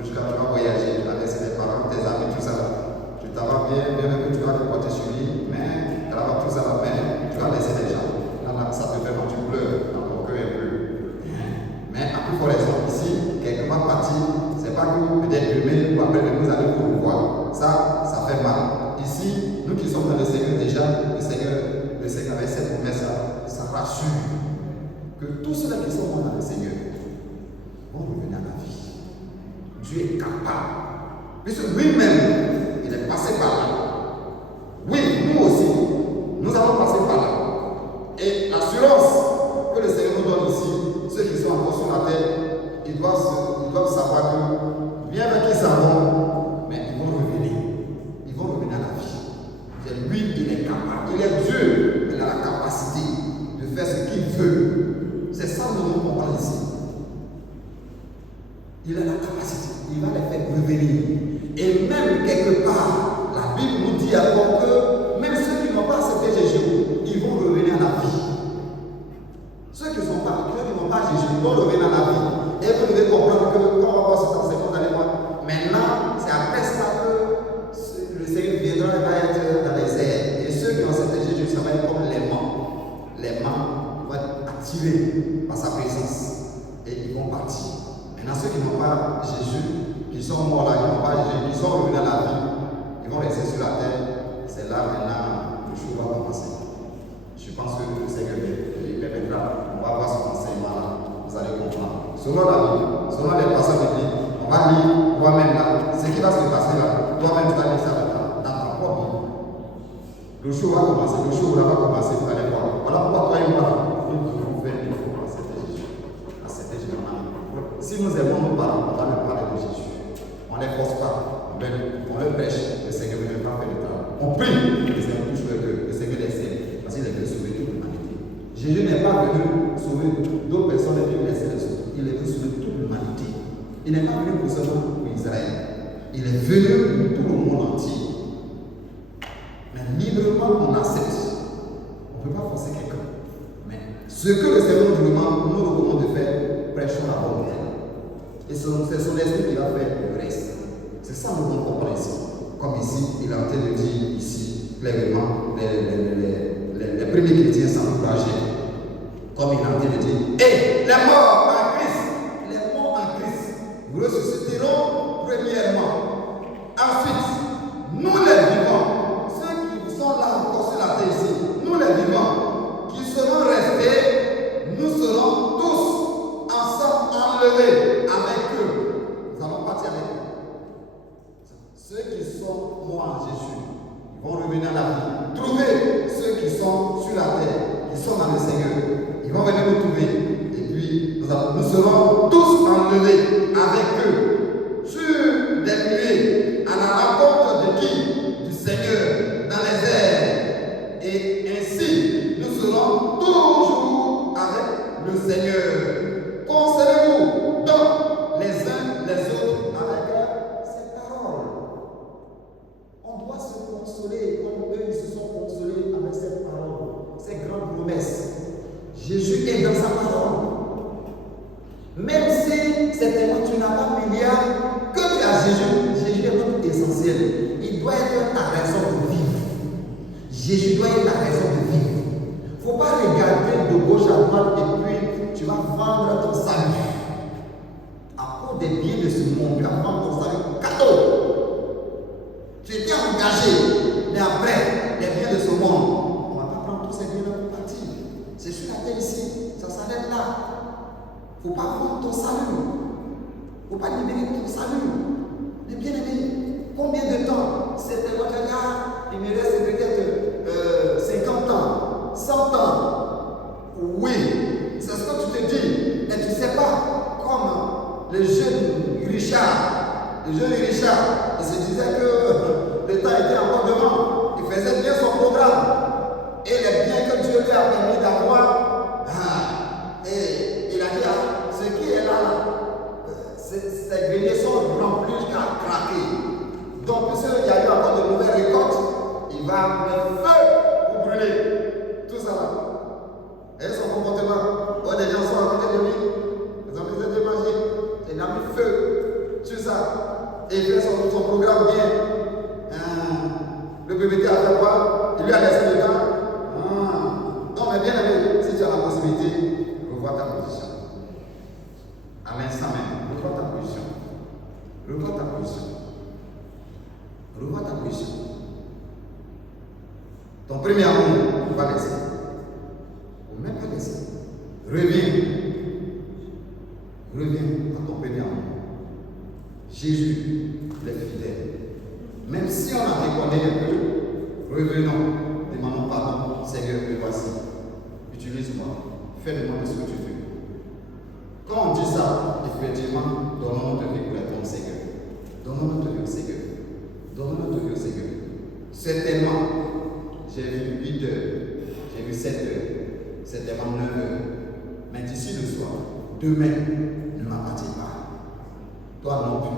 jusqu'à tu vas voyager, tu vas laisser tes parents, tes amis, tout ça. Tu t'en vas bien, même que tu vas te porter sur lui, mais tu vas avoir tout ça là, mais tu vas laisser les gens. Là, ça te fait quand tu pleures dans ton cœur un peu. Mais à plus forte raison, ici, quelque part parti, c'est pas que peut-être demain ou après demain, vous allez vous revoir. Ça fait mal. Ici, nous qui sommes dans le Seigneur déjà, le Seigneur avec cette promesse-là, ça rassure que tous ceux-là qui sont dans le Seigneur vont revenir à la vie. Dieu est capable. Puisque lui-même, il est passé par là. Oui, nous aussi, nous allons passer par là. Et l'assurance que le Seigneur nous donne ici, ceux qui sont encore sur la terre, ils doivent savoir que bien qu'ils s'en vont, mais ils vont revenir. Ils vont revenir à la vie. C'est lui qui est capable. Il est Dieu. Il a la capacité de faire ce qu'il veut. C'est ça le nom qu'on parle ici. Il a la capacité. Il va les faire revenir. Et même quelque part, la Bible nous dit encore que même ceux qui n'ont pas accepté Jésus, ils vont revenir à la vie. Ceux qui n'ont pas Jésus, ils vont revenir à la vie. Et vous devez comprendre que quand on va voir cet enseignement dans les mois, maintenant, c'est après ça que le Seigneur viendra et va être dans les airs. Et ceux qui ont accepté Jésus, ça va être comme l'aimant. L'aimant va être attiré par sa présence. Et ils vont partir. Maintenant, ceux qui n'ont pas Jésus, qui sont morts là, qui n'ont pas Jésus, qui sont revenus à la vie, ils vont rester sur la terre. C'est là maintenant le jour va commencer. Je pense que le Seigneur il permettra. On va voir son enseignement là. Vous allez comprendre. Selon la Bible, selon les passages bibliques, on va lire toi-même là. Ce qui va se passer là, toi-même tu vas lire ça dans ta propre Bible. Le jour va commencer. Le jour va commencer. Vous allez voir. Voilà pourquoi toi et moi, nous devons faire il faut accepter Jésus. Accepter Jésus. Si nous aimons nos parents, on va leur parler de Jésus. On ne les force pas. On leur prêche. Le Seigneur ne veut pas faire le travail. On prie. Le Seigneur touche le cœur. Le Seigneur les aime. Parce qu'il est venu sauver toute l'humanité. Jésus n'est pas venu sauver d'autres personnes, il est venu laisser les autres. Il est venu sauver toute l'humanité. Il n'est pas venu pour seulement pour Israël. Il est venu pour tout le monde entier. Mais librement, on accepte. On ne peut pas forcer quelqu'un. Mais ce que le Seigneur nous recommande de faire, prêchons la bonne nouvelle. Et c'est son esprit qui va faire le reste. C'est ça que nous comprenons ici. Comme ici, il a en train de dire ici, clairement, les premiers chrétiens s'encourageaient. Comme il a en train de dire, et les morts en Christ, vous ressusciteront premièrement. Ensuite, nous les vivants, ceux qui sont là encore sur la terre ici, nous les vivants, qui serons restés, nous serons tous ensemble enlevés avec eux. Nous allons partir avec eux. Ceux qui sont morts en Jésus, ils vont revenir à la vie. Trouvez ceux qui sont sur la terre, qui sont dans le Seigneur. Ils vont venir nous trouver. Et puis, nous serons tous enlevés avec eux sur des nuées à la rencontre de qui? Du Seigneur dans les airs. Et ainsi, nous serons toujours avec le Seigneur. Consolez-vous donc les uns les autres avec ces paroles. On doit se consoler comme eux ils se sont consolés avec cette parole, ces grandes promesses. Jésus est dans sa parole. Même si certainement tu n'as pas milliard, que tu as Jésus, Jésus est notre essentiel. Il doit être ta raison de vivre. Jésus doit être ta raison de vivre. Il ne faut pas regarder de gauche à droite et puis tu vas vendre ton salut. À cause des biens de ce monde, tu vas vendre ton salut cadeau. Tu étais engagé, mais après, les biens de ce monde, on ne va pas prendre tous ces biens-là pour partir. C'est sur la terre ici, ça s'arrête là. Il ne faut pas vendre ton salut. Il ne faut pas libérer ton salut. Mais bien aimé, combien de temps c'était votre gars? Il me reste peut-être 50 ans, 100 ans. Oui, c'est ce que tu te dis. Mais tu ne sais pas, comme le jeune Richard, il se disait que le temps était encore il va le feu pour brûler. Tout ça là. Et son comportement. Oh, des gens sont à côté de lui. Les amis de manger. Il a mis feu sur ça. Et il fait son programme bien. Le PPT a fait quoi? Il lui a laissé le temps. Non, mais bien aimé, si tu as la possibilité, revois ta position. À l'instant même, revois ta position. Revois ta position. Revois ta position. Ton premier amour va laisser. Ou même pas laisser. Reviens. Reviens à ton premier amour. Jésus, il est fidèle. Même si on a déconné un peu, revenons. Demandons pardon. Seigneur, me voici. Utilise-moi. Fais-le-moi de ce que tu veux. Quand on dit ça, effectivement, donnons notre vie pour être ton Seigneur. Donnons notre vie au Seigneur. Donnons notre vie au Seigneur. Certainement, j'ai vu 8 heures, j'ai vu 7 heures, certainement 9 heures. Mais d'ici le soir, demain ne m'appartient pas. Toi non plus.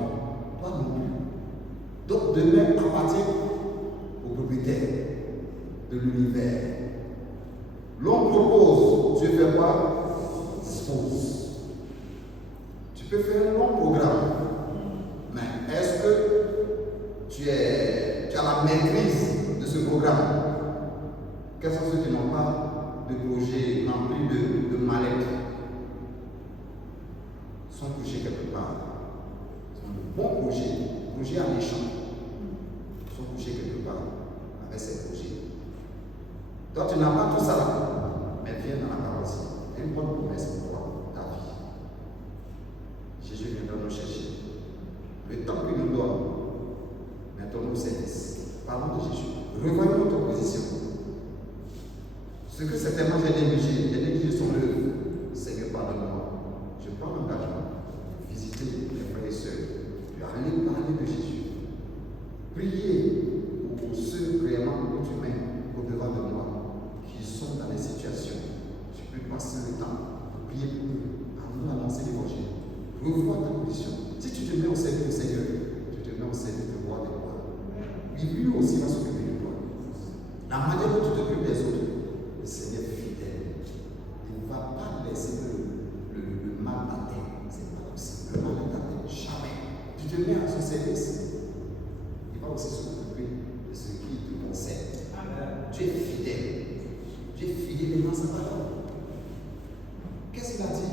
Toi non plus. Donc demain appartient au propriétaire de l'univers. L'on propose, tu fais quoi? Dispose. Tu peux faire un long programme, mais est-ce que tu as la maîtrise de ce programme? Quels sont ceux qui n'ont pas de projet rempli de mal-être? Sont couchés quelque part. Ils ont de bons projets alléchants. Ils sont couchés quelque part avec ces projets. Toi, tu n'as pas tout ça, mais viens dans la parole. Une bonne promesse pour toi, ta vie. Jésus viendra nous chercher. Le temps qu'il nous donne, mettons-nous au service. Parlons de Jésus. Revoyons notre position. Ce que certainement j'ai négligé son œuvre. Seigneur, pardonne-moi. Je prends l'engagement de visiter mes frères et sœurs, de aller parler de Jésus. Priez pour ceux réellement que tu mets au-devant de moi, qui sont dans des situations. Tu peux passer le temps pour prier pour eux, à nous annoncer l'évangile. Revois ta position. Si tu te mets au service du Seigneur, tu te mets au service du roi des rois. Lui aussi va s'occuper de toi. La manière dont tu t'occupes des autres, le Seigneur est fidèle. Il ne va pas laisser le mal à terre. C'est pas possible. Le mal est à terre. Jamais. Tu te mets à son service. Il va aussi s'occuper de ce qui te concerne. Tu es fidèle. Tu es fidèle devant sa parole. Qu'est-ce qu'il a dit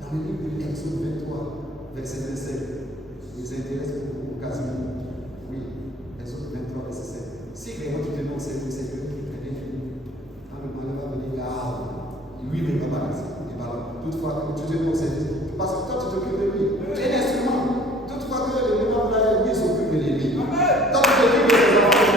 dans le livre de Exode 23, verset 27? Les intéresse pour Casimir. Oui, Exode 23, verset 7. Si vraiment tu te mets au service, c'est que tu te mets. Quand le malheur va venir, lui ne va pas laisser. Toutefois, tu te mets au service. Parce que toi, tu t'occupes de lui. Tu es un instrument. Toutefois, que le moment là, lui s'occupe de lui. Toi, tu t'occupes de ses enfants.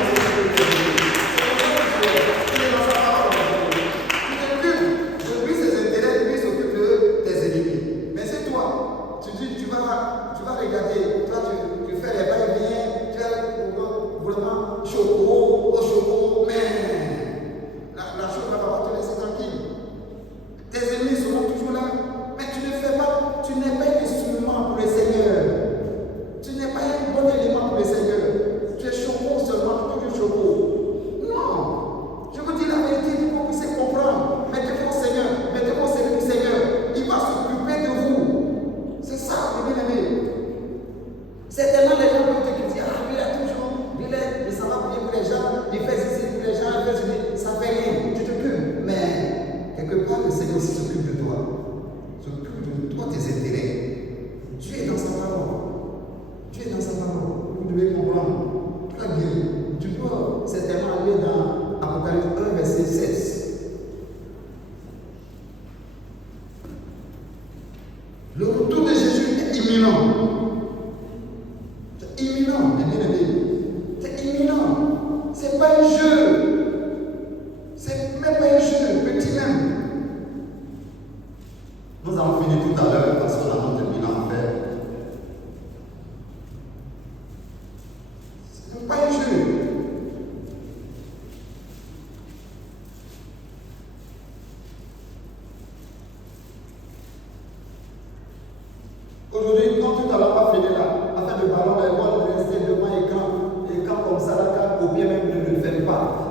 Aujourd'hui, quand tout à l'heure pas fini là, afin de ballon, les balles, rester devant l'écran comme ça, là, au pied même ne le fait pas.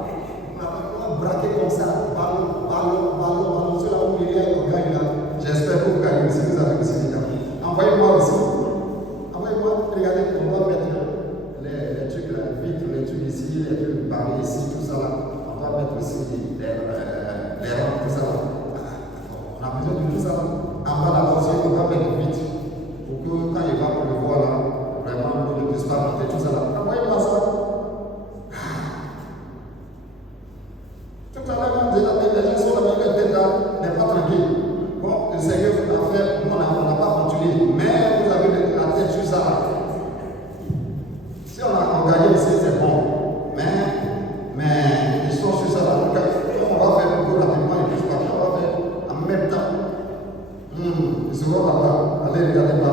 braquer comme ça, ballon, ceux là où il y a au gagne là. J'espère que vous gagnez aussi, vous avez aussi des gars. Envoyez-moi aussi. Envoyez-moi, regardez, on va mettre les trucs là, les trucs ici, les trucs barrés ici, tout ça là. On va mettre aussi les rampes, tout ça là. On a besoin de tout ça là. En bas là, aussi, on va mettre vite. Pour que quand il va pleuvoir là, vraiment, on ne puisse pas monter tout ça là. Envoyez-moi ça. Tout à l'heure, les gens sont là, la tête là, n'est pas tranquille. Bon, le Seigneur a fait, nous on n'a pas continué, mais vous avez la tête sur ça. Si on a gagné ici, c'est bon. Mais ils sont sur ça là. On va faire beaucoup rapidement et puis on va faire en même temps. Ils seront là-bas. Allez regarder là.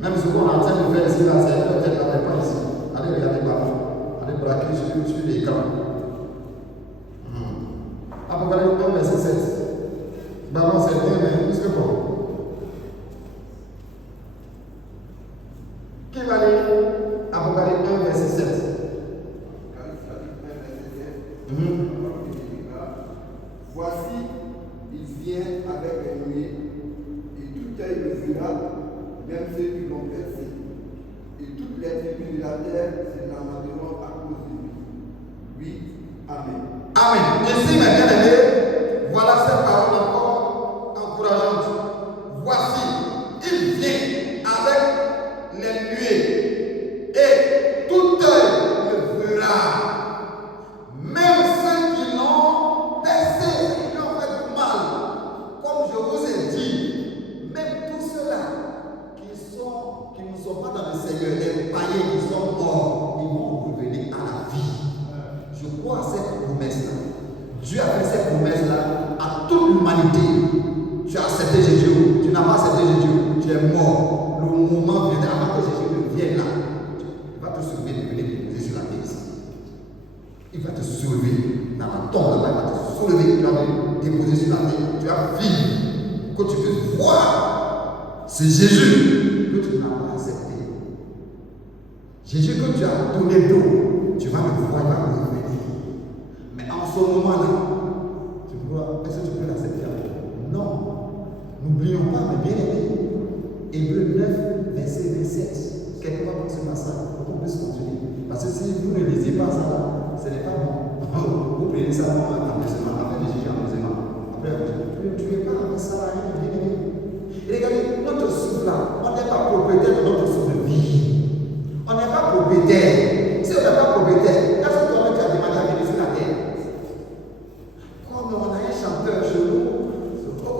Même ce qu'on est en train de faire ici, là, c'est peut-être là, pas ici. Allez regarder là. Allez braquer sur l'écran. Apocalypse 1, verset 7. Bah bon, c'est bien, mais plus que bon. Qui va lire Apocalypse 1, verset 7? Voici, il vient avec les nuées, et tout œil le verra, même ceux qui l'ont percé. Et toutes les tribus de la terre se lamenteront à cause de lui. Oui, Amen. Amen. Ici, mes bien-aimés, voilà cette parole encore encourageante. Voici, il vient avec les nuées, et tout œil le verra. Même ceux qui l'ont percé, qui l'ont fait du mal, comme je vous ai dit, même tous ceux-là qui ne sont pas dans le Seigneur, les païens qui sont morts, ils vont revenir à la vie. Je crois à cette promesse-là. Dieu a fait cette promesse-là à toute l'humanité. Tu as accepté Jésus, tu n'as pas accepté Jésus, tu es mort. Le moment viendra avant que Jésus ne vienne là. Il va te soulever de venir déposer sur la terre ici. Il va te soulever dans la tombe là-bas, il va te soulever, tu vas venir déposer sur la terre. Tu vas vivre, que tu puisses voir. C'est Jésus que tu n'as pas accepté. Jésus que tu as donné d'eau, tu vas le voir, il va revenir. Mais en ce moment-là, est-ce que tu peux l'accepter encore? Non. N'oublions pas, mais bien aimé, Hébreux 9, verset 27. Quelque part pour ce passage, pour qu'on puisse continuer. Parce que si vous ne lisez pas ça, là, ce n'est pas bon. Vous prenez ça en apaisement, après de Jésus en apaisement. Après, tu ne es pas avec ça, bien aimé. Et regardez, notre souffle là, on n'est pas propriétaire de notre souffle de vie. On n'est pas propriétaire. Si on n'est pas propriétaire, est-ce que toi-même tu as demandé à venir sur la terre? Comme on a un chanteur chez nous,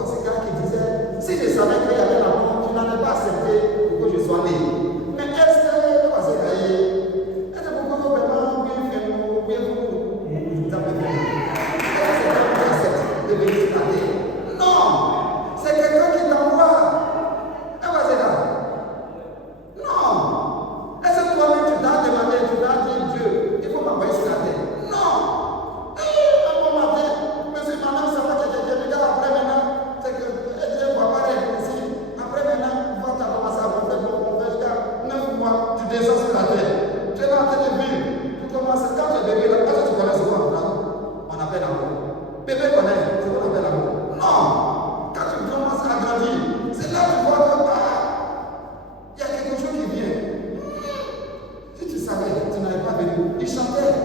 c'est quelqu'un qui disait, si je savais qu'il y avait la mort, tu n'en as pas accepté pour que je sois né. Mais est-ce que c'est caillé? Est-ce que vous vraiment bien fait vous tapez bien? Est-ce que tu acceptes de venir sur la terre? Non! C'est quelqu'un qui t'envoie. C'est ça. Non! Est-ce que toi-même tu t'as demandé, tu t'as dit Dieu, il faut m'envoyer sur la terre? Non! Monsieur, madame, ça va que je regarde après maintenant. C'est que Dieu ne va pas être ici. Après maintenant, on va commencer à faire mon frère jusqu'à 9 mois, tu descends sur la terre. Tu es là en train de vivre. Tu commences, quand tu es bébé, là, est-ce que tu connais ce qu'on appelle l'amour? Bébé connaît ce qu'on appelle l'amour. Non! Quand tu commences à grandir, c'est là que tu vois que il y a quelque chose qui vient. Si tu savais, tu n'avais pas venu. Il chantait.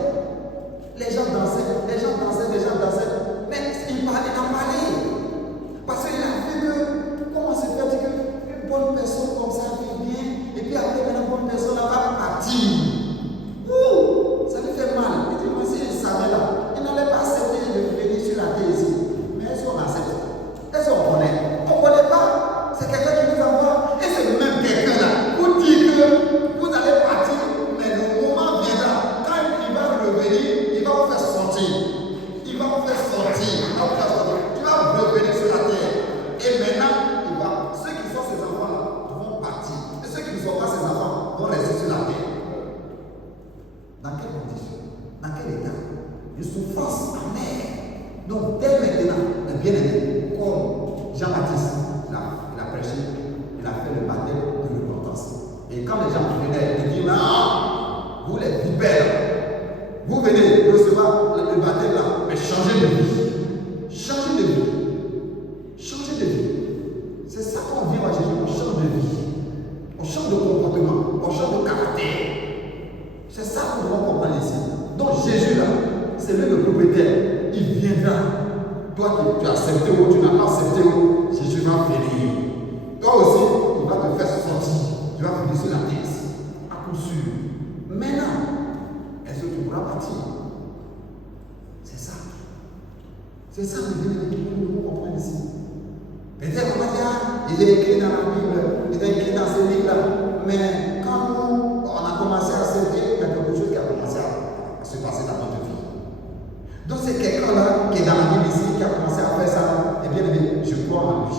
Les gens dansaient. Mais il a parlé. Parce qu'il a vu que, comment se fait qu'une bonne personne comme ça vient, et puis après, une bonne personne va partir. Ouh, ça lui fait mal. Il dit, moi, si il savait là, il n'allait pas accepter de venir sur la terre ici. Mais est-ce qu'on accepte? Est-ce qu'on connaît? On ne connaît pas. C'est quelqu'un qui nous envoie. Et c'est le même quelqu'un là. Vous dites que vous allez partir, mais le moment viendra. Quand il va revenir, il va vous faire sortir. Tu vas revenir sur la terre. Et maintenant, ceux qui sont ses enfants vont partir. Et ceux qui ne sont pas ses enfants vont rester sur la terre. Dans quelles conditions? Dans quel état? Une souffrance amère. Donc, dès maintenant, le bien-aimé, comme Jean-Baptiste, il a prêché, il a fait le baptême de repentance. Et quand les gens venaient, ils disent, non, vous les vipères, vous venez recevoir recevoir le baptême là, mais changer de vie. Changer de vie. Changer de vie. C'est ça qu'on vient à Jésus, on change de vie. On change de comportement, on change de caractère. C'est ça qu'on doit comprendre ici. Donc Jésus là, c'est lui le propriétaire. Il viendra. Toi tu as accepté ou tu n'as pas accepté, Jésus va venir. Toi aussi, il va te faire sortir. Tu vas finir sur la tête. À coup sûr. Maintenant, est-ce que tu pourras partir? C'est ça. C'est ça que nous comprenons ici. Peut-être on va dire, il est écrit dans la Bible, il est écrit dans ces livres-là. Mais quand nous, on a commencé à accepter, il y a quelque chose qui a commencé à se passer dans notre vie. Donc c'est quelqu'un-là qui est dans la Bible ici, qui a commencé à faire ça. Et bien aimé, je crois en lui.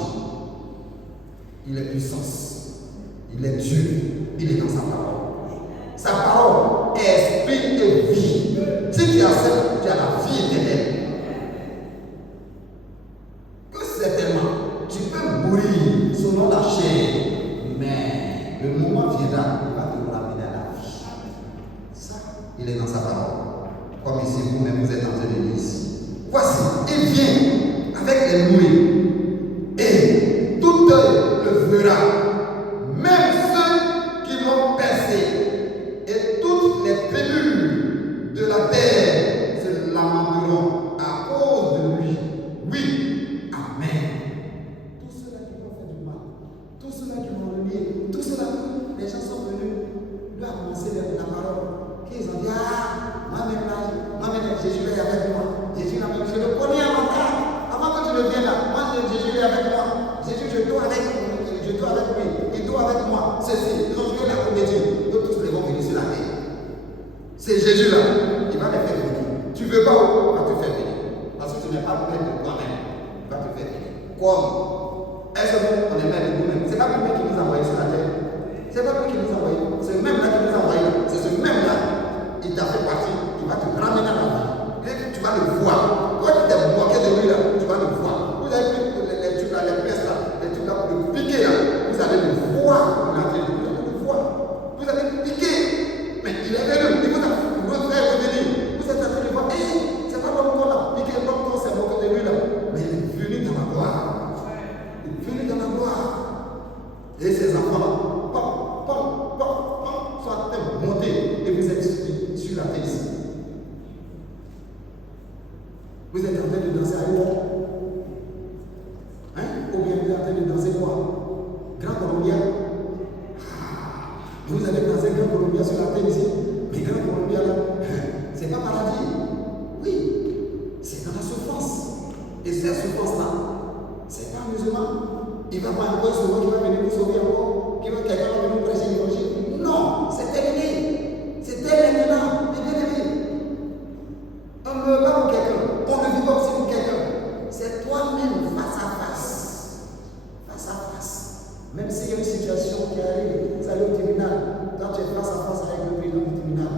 Il est puissance. Il est Dieu. Il est dans sa parole. Sa parole est esprit et vie. Si tu acceptes, tu as la vie éternelle. Que certainement, tu peux mourir selon la chair, mais le moment viendra, il va te ramener à la vie. Ça, il est dans sa parole. Comme ici, vous-même, vous êtes en train de lire ici. Voici, il vient avec les nuées. Et tout œil le verra, même ceux qui l'ont percé. Et toutes les tribus de la terre se lamenteront à cause de lui. Oui, amen. Tous ceux-là qui m'ont fait du mal, tous ceux-là qui m'ont remis, tous ceux-là, les gens sont venus, lui annoncer la parole. Qu'ils ont dit, moi-même, Jésus est avec moi. Jésus là même, je le connais avant que tu ne viennes là. Moi, Jésus est avec moi. Jésus, je dois avec lui. Il doit avec moi. Ceci, ils ont joué la comédie. Nous tous les vont venir sur la terre. C'est Jésus là. Il va les faire venir. Tu ne veux pas, il va te faire venir. Parce que tu n'es pas maître de toi-même. Il va te faire venir. Comme est-ce qu'on est maître de nous-mêmes? Ce n'est pas lui qui nous a envoyés sur la terre. Ce n'est pas lui qui nous a envoyés. C'est le même là qui nous a envoyés. C'est ce même là. Il t'a fait partie. Il va te ramener à la vie. Et tu vas le voir. Toi qui t'es moqué de lui là, tu vas le voir. Vous avez vu les trucs là, les presses là, les trucs là, le piquer là, vous allez le voir. Vous allez le voir. Vous allez le piquer. Mais il est venu. Il vous a refait revenir. Vous êtes en train de voir. C'est pas l'homme qu'on a piqué, l'homme qu'on s'est moqué de lui là. Mais il est venu dans la gloire. Il est venu dans la gloire. Et ses enfants là, sont en train de monter. Et vous êtes sur la tête ici. Vous êtes en train de danser à quoi? Hein? Ou bien vous êtes en train de danser quoi? Grand Colombia. Vous allez danser Grand Colombia sur la terre ici. Mais Grand Colombia là, c'est pas paradis. Oui, c'est dans la souffrance. Et cette souffrance-là, c'est pas musulman. Il va pas encore sauver, qui va venir vous sauver encore, quelqu'un va venir prêcher l'évangile. Non, c'est terminé. C'est terminé maintenant. C'est terminé. On ne meurt pas pour quelqu'un. On ne vit pas aussi pour quelqu'un. C'est toi-même face à face. Face à face. Même s'il y a une situation qui arrive, ça arrive au tribunal. Quand tu es face à face avec le président du tribunal,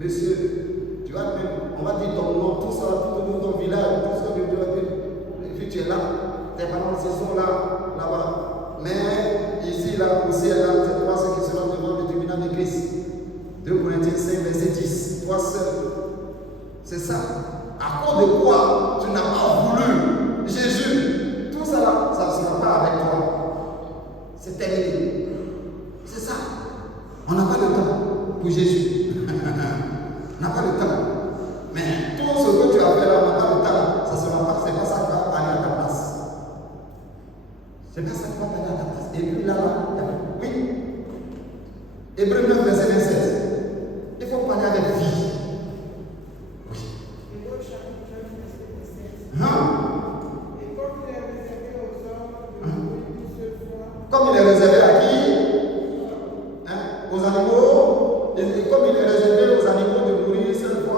monsieur, tu vois même, on va dire ton nom, tout ça, tout le nom, ton village, tout ça, et puis tu es là. Tes parents sont là-bas. Mais ici, là, aussi, là, c'est toi ceux qui seront devant le tribunal de Christ. 2 Corinthiens 5, verset 10. Toi seul. C'est ça. À cause de quoi tu n'as pas voulu Jésus? Tout ça là, ça ne sera pas avec toi. C'est terminé. C'est ça. On n'a pas le temps pour Jésus. On n'a pas le temps. Mais tout ce que tu as fait là, on n'a pas le temps. Ça sera pas. C'est pas ça qui va aller à ta place. C'est pas ça qui va aller à ta place. Et puis là, oui. Hébreux 9, verset 27. Il faut parler avec vie. Comme il est réservé à qui? Aux animaux. Et comme il est réservé aux animaux de mourir une seule fois.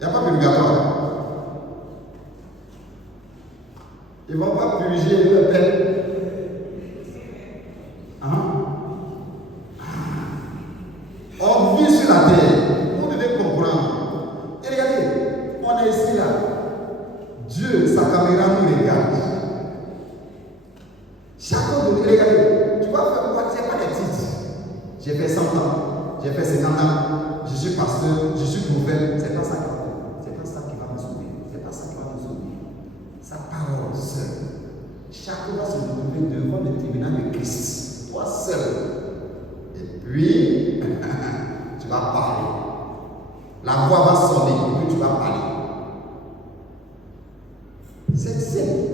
Il n'y a pas purgatoire. Ils ne vont pas purger leur peine. On vit sur la terre. Vous devez comprendre. Et regardez, on est ici là. Dieu, sa caméra nous regarde. Chacun de nous, regardez, tu vas faire quoi? C'est pas des titres. J'ai fait 100 ans, j'ai fait 50 ans, je suis pasteur, je suis prophète. C'est pas ça qui va nous. C'est pas ça qui va nous sauver. C'est pas ça qui va nous sauver. Sa parole seule. Chacun va se retrouver devant le tribunal de Christ. Toi seul. Et puis, tu vas parler. La voix va sonner, et puis tu vas parler. C'est simple.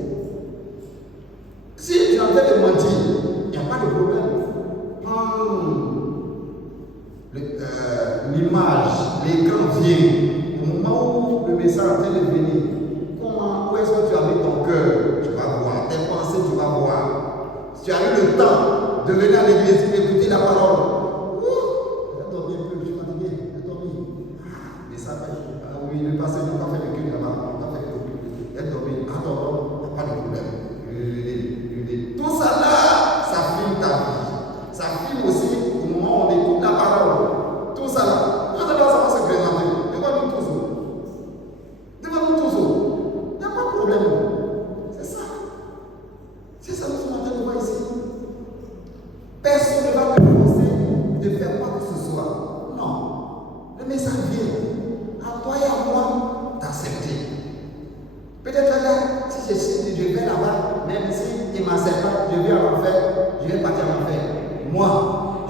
Si tu es en train de mentir, il n'y a pas de problème. L'image, l'écran vient. Au moment où le message est en train de venir, où est-ce que tu as mis ton cœur? Tu vas voir. Tes pensées, tu vas voir. Si tu as eu le temps de venir à l'église et d'écouter la parole, j'ai dormi un peu, je suis fatigué, j'ai dormi. Mais ça fait, oui, le passé, on va faire le cul là-bas, on va faire le cul. J'ai dormi, attends, pas de problème. Tout ça là, ça filme ta vie. Ça filme aussi au moment où on écoute la parole. Tout ça là, quand ça va se présenter, devant nous tous. Devant nous tous. Il n'y a pas de problème. C'est ça. C'est ça que nous sommes en train de voir ici. Personne ne va te forcer de faire quoi que ce soit. Non. Le message vient. À toi et à moi d'accepter. Peut-être là, si je vais là-bas, même si il ne m'accepte pas, je vais à l'enfer, je vais partir à l'enfer. Moi,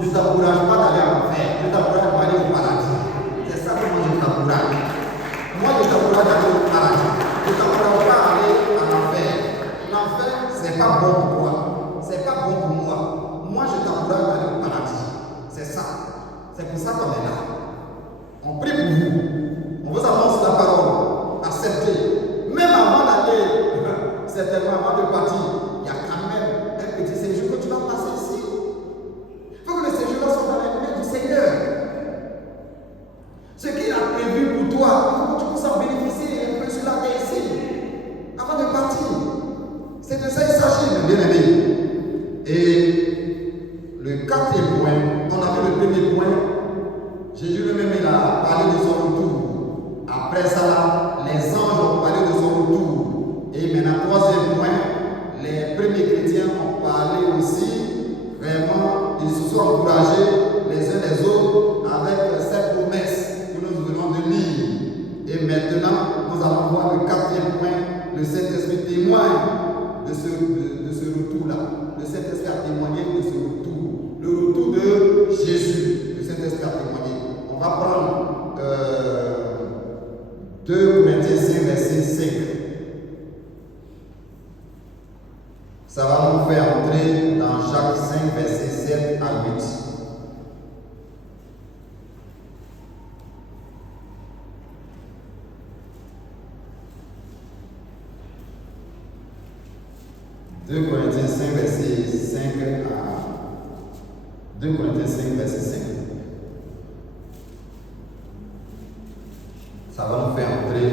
je ne t'encourage pas d'aller à l'enfer, je t'encourage d'aller au paradis. C'est ça que moi je t'encourage. Moi, je t'encourage d'aller au paradis. Je ne t'encourage pas à aller à l'enfer. L'enfer, ce n'est pas bon pour toi. Ce n'est pas bon pour moi. Moi, je t'encourage d'aller au paradis. C'est ça. C'est pour ça qu'on est là. On prie pour vous. On vous annonce la parole. Acceptez. Même avant d'aller, certainement avant de partir, il y a quand même un petit séjour que tu vas passer ici. Il faut que le séjour soit dans les mains du Seigneur. Ce qu'il a prévu pour toi, il faut que tu puisses en bénéficier un peu sur la terre ici, avant de partir. C'est de ça qu'il s'agit, bien aimé. Et le quatrième point, on a vu le premier point, Jésus lui-même il a parlé de son retour. Après ça, là, les anges ont parlé de son retour. Et maintenant, troisième point, les premiers chrétiens ont parlé aussi, vraiment, ils se sont encouragés les uns les autres avec cette promesse que nous venons de lire. Et maintenant, nous allons voir le quatrième point, le Saint-Esprit témoigne de ce retour-là. Le Saint-Esprit a témoigné de ce retour. Le retour de Jésus, le Saint-Esprit a témoigné. On va prendre 2 Corinthiens 5, verset 5. Ça va nous faire entrer dans Jacques 5, verset 7 à 8. « 2 Corinthiens 5, verset 5 à 2 Corinthiens 5, verset 5. Ça va nous faire entrer.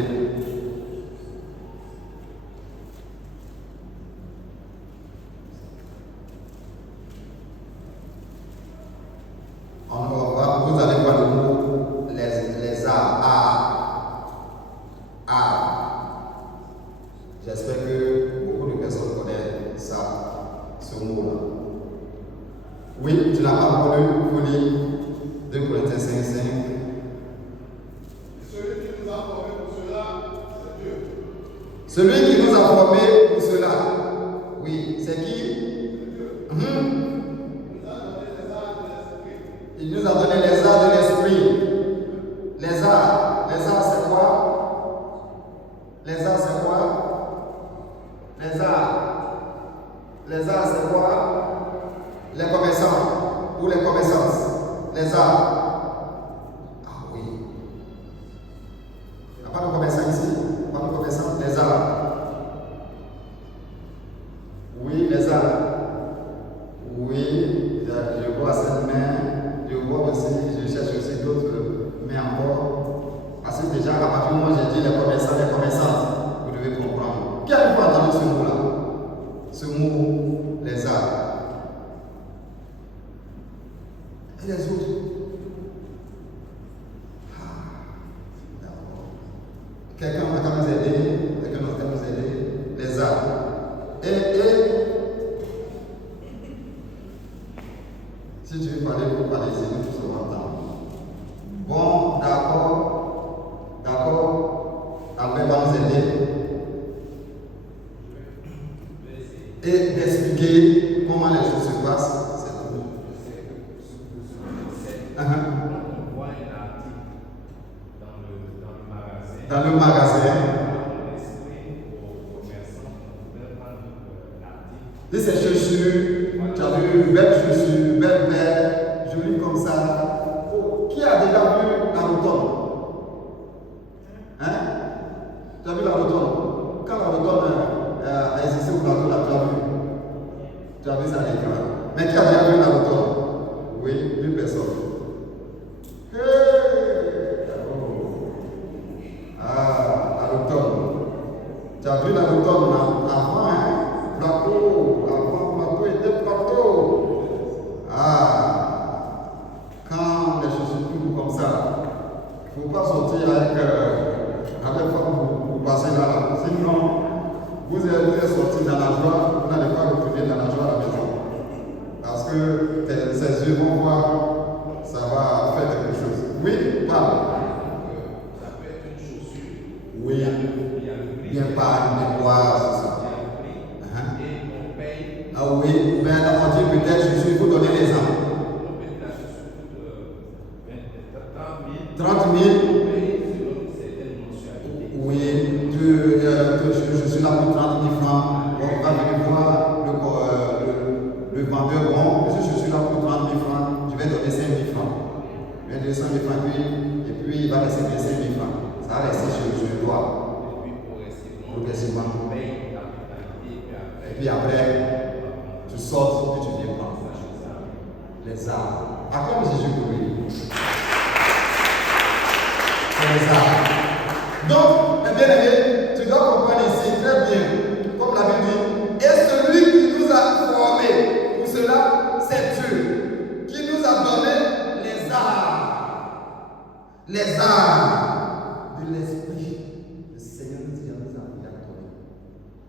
Vous allez voir le mot les arts. J'espère que beaucoup de personnes connaissent ça, ce mot-là. Oui, tu n'as pas voulu, vous lire 2 Corinthiens 5, 5. Celui qui nous a formés pour cela, oui, c'est qui? Il nous a donné les arts de l'esprit. Les arts c'est quoi? Les arts c'est quoi? Les arts c'est quoi? Les commerçants ou les commerçances. Les arts. Ah oui. Il n'y a pas de commerçants ici. Pas de commerçants. Les arts. Quelqu'un n'a qu'à nous aider, quelqu'un n'a qu'à nous aider, les arbres. Et si tu veux parler, vous parlez, c'est nous qui sommes entendre. Bon, d'accord, Albert va nous aider. Et d'expliquer comment les choses se passent, c'est tout. On voit un article Dans le magasin. Et ces chaussures, tu as vu, belles chaussures, belles paires, jolies comme ça. Oh, qui a déjà vu la rotonde? Hein? Tu as vu la rotonde? Quand la rotonde a existé au plateau, là, tu as vu? Tu as vu ça à l'écran. Mais qui a déjà vu la rotonde? Oui, une personne. Hey! Ah, la rotonde. Tu as vu la rotonde là? Avant, hein? Plateau, avant, plateau était plateau. Ah, quand les choses se trouvent comme ça, il ne faut pas sortir avec vous passer là. Sinon, vous êtes sorti dans la joie, vous n'allez pas retourner dans la joie à la maison. Parce que ces yeux vont voir, ça va faire quelque chose. Oui, parle. Ça peut être une chaussure. Oui, bien pas, mais quoi, c'est ça. Et on paye. Ah oui, mais on dit peut-être je suis, il faut donner l'exemple. On paye la chaussure coûte 30 000. 30 000. On paye selon certaines mensualités. Oui, je suis là pour 30 000 francs. On va venir voir le vendeur. Bon, je suis là pour 30 000 francs. Je vais donner 5 000 francs. Je vais donner 5 000 francs, et puis il va laisser 5 000 francs. Ça va rester sur le doigt. Et puis Progressivement. on paye la totalité. Et puis après, tu sors et tu viens prendre les arbres. À quoi Jésus courait? C'est les arbres. Donc, mes bien-aimés, tu dois comprendre ici très bien, comme la Bible dit, et celui qui nous a formés pour cela, c'est Dieu, qui nous a donné les arts de l'esprit. Le Seigneur nous a donné.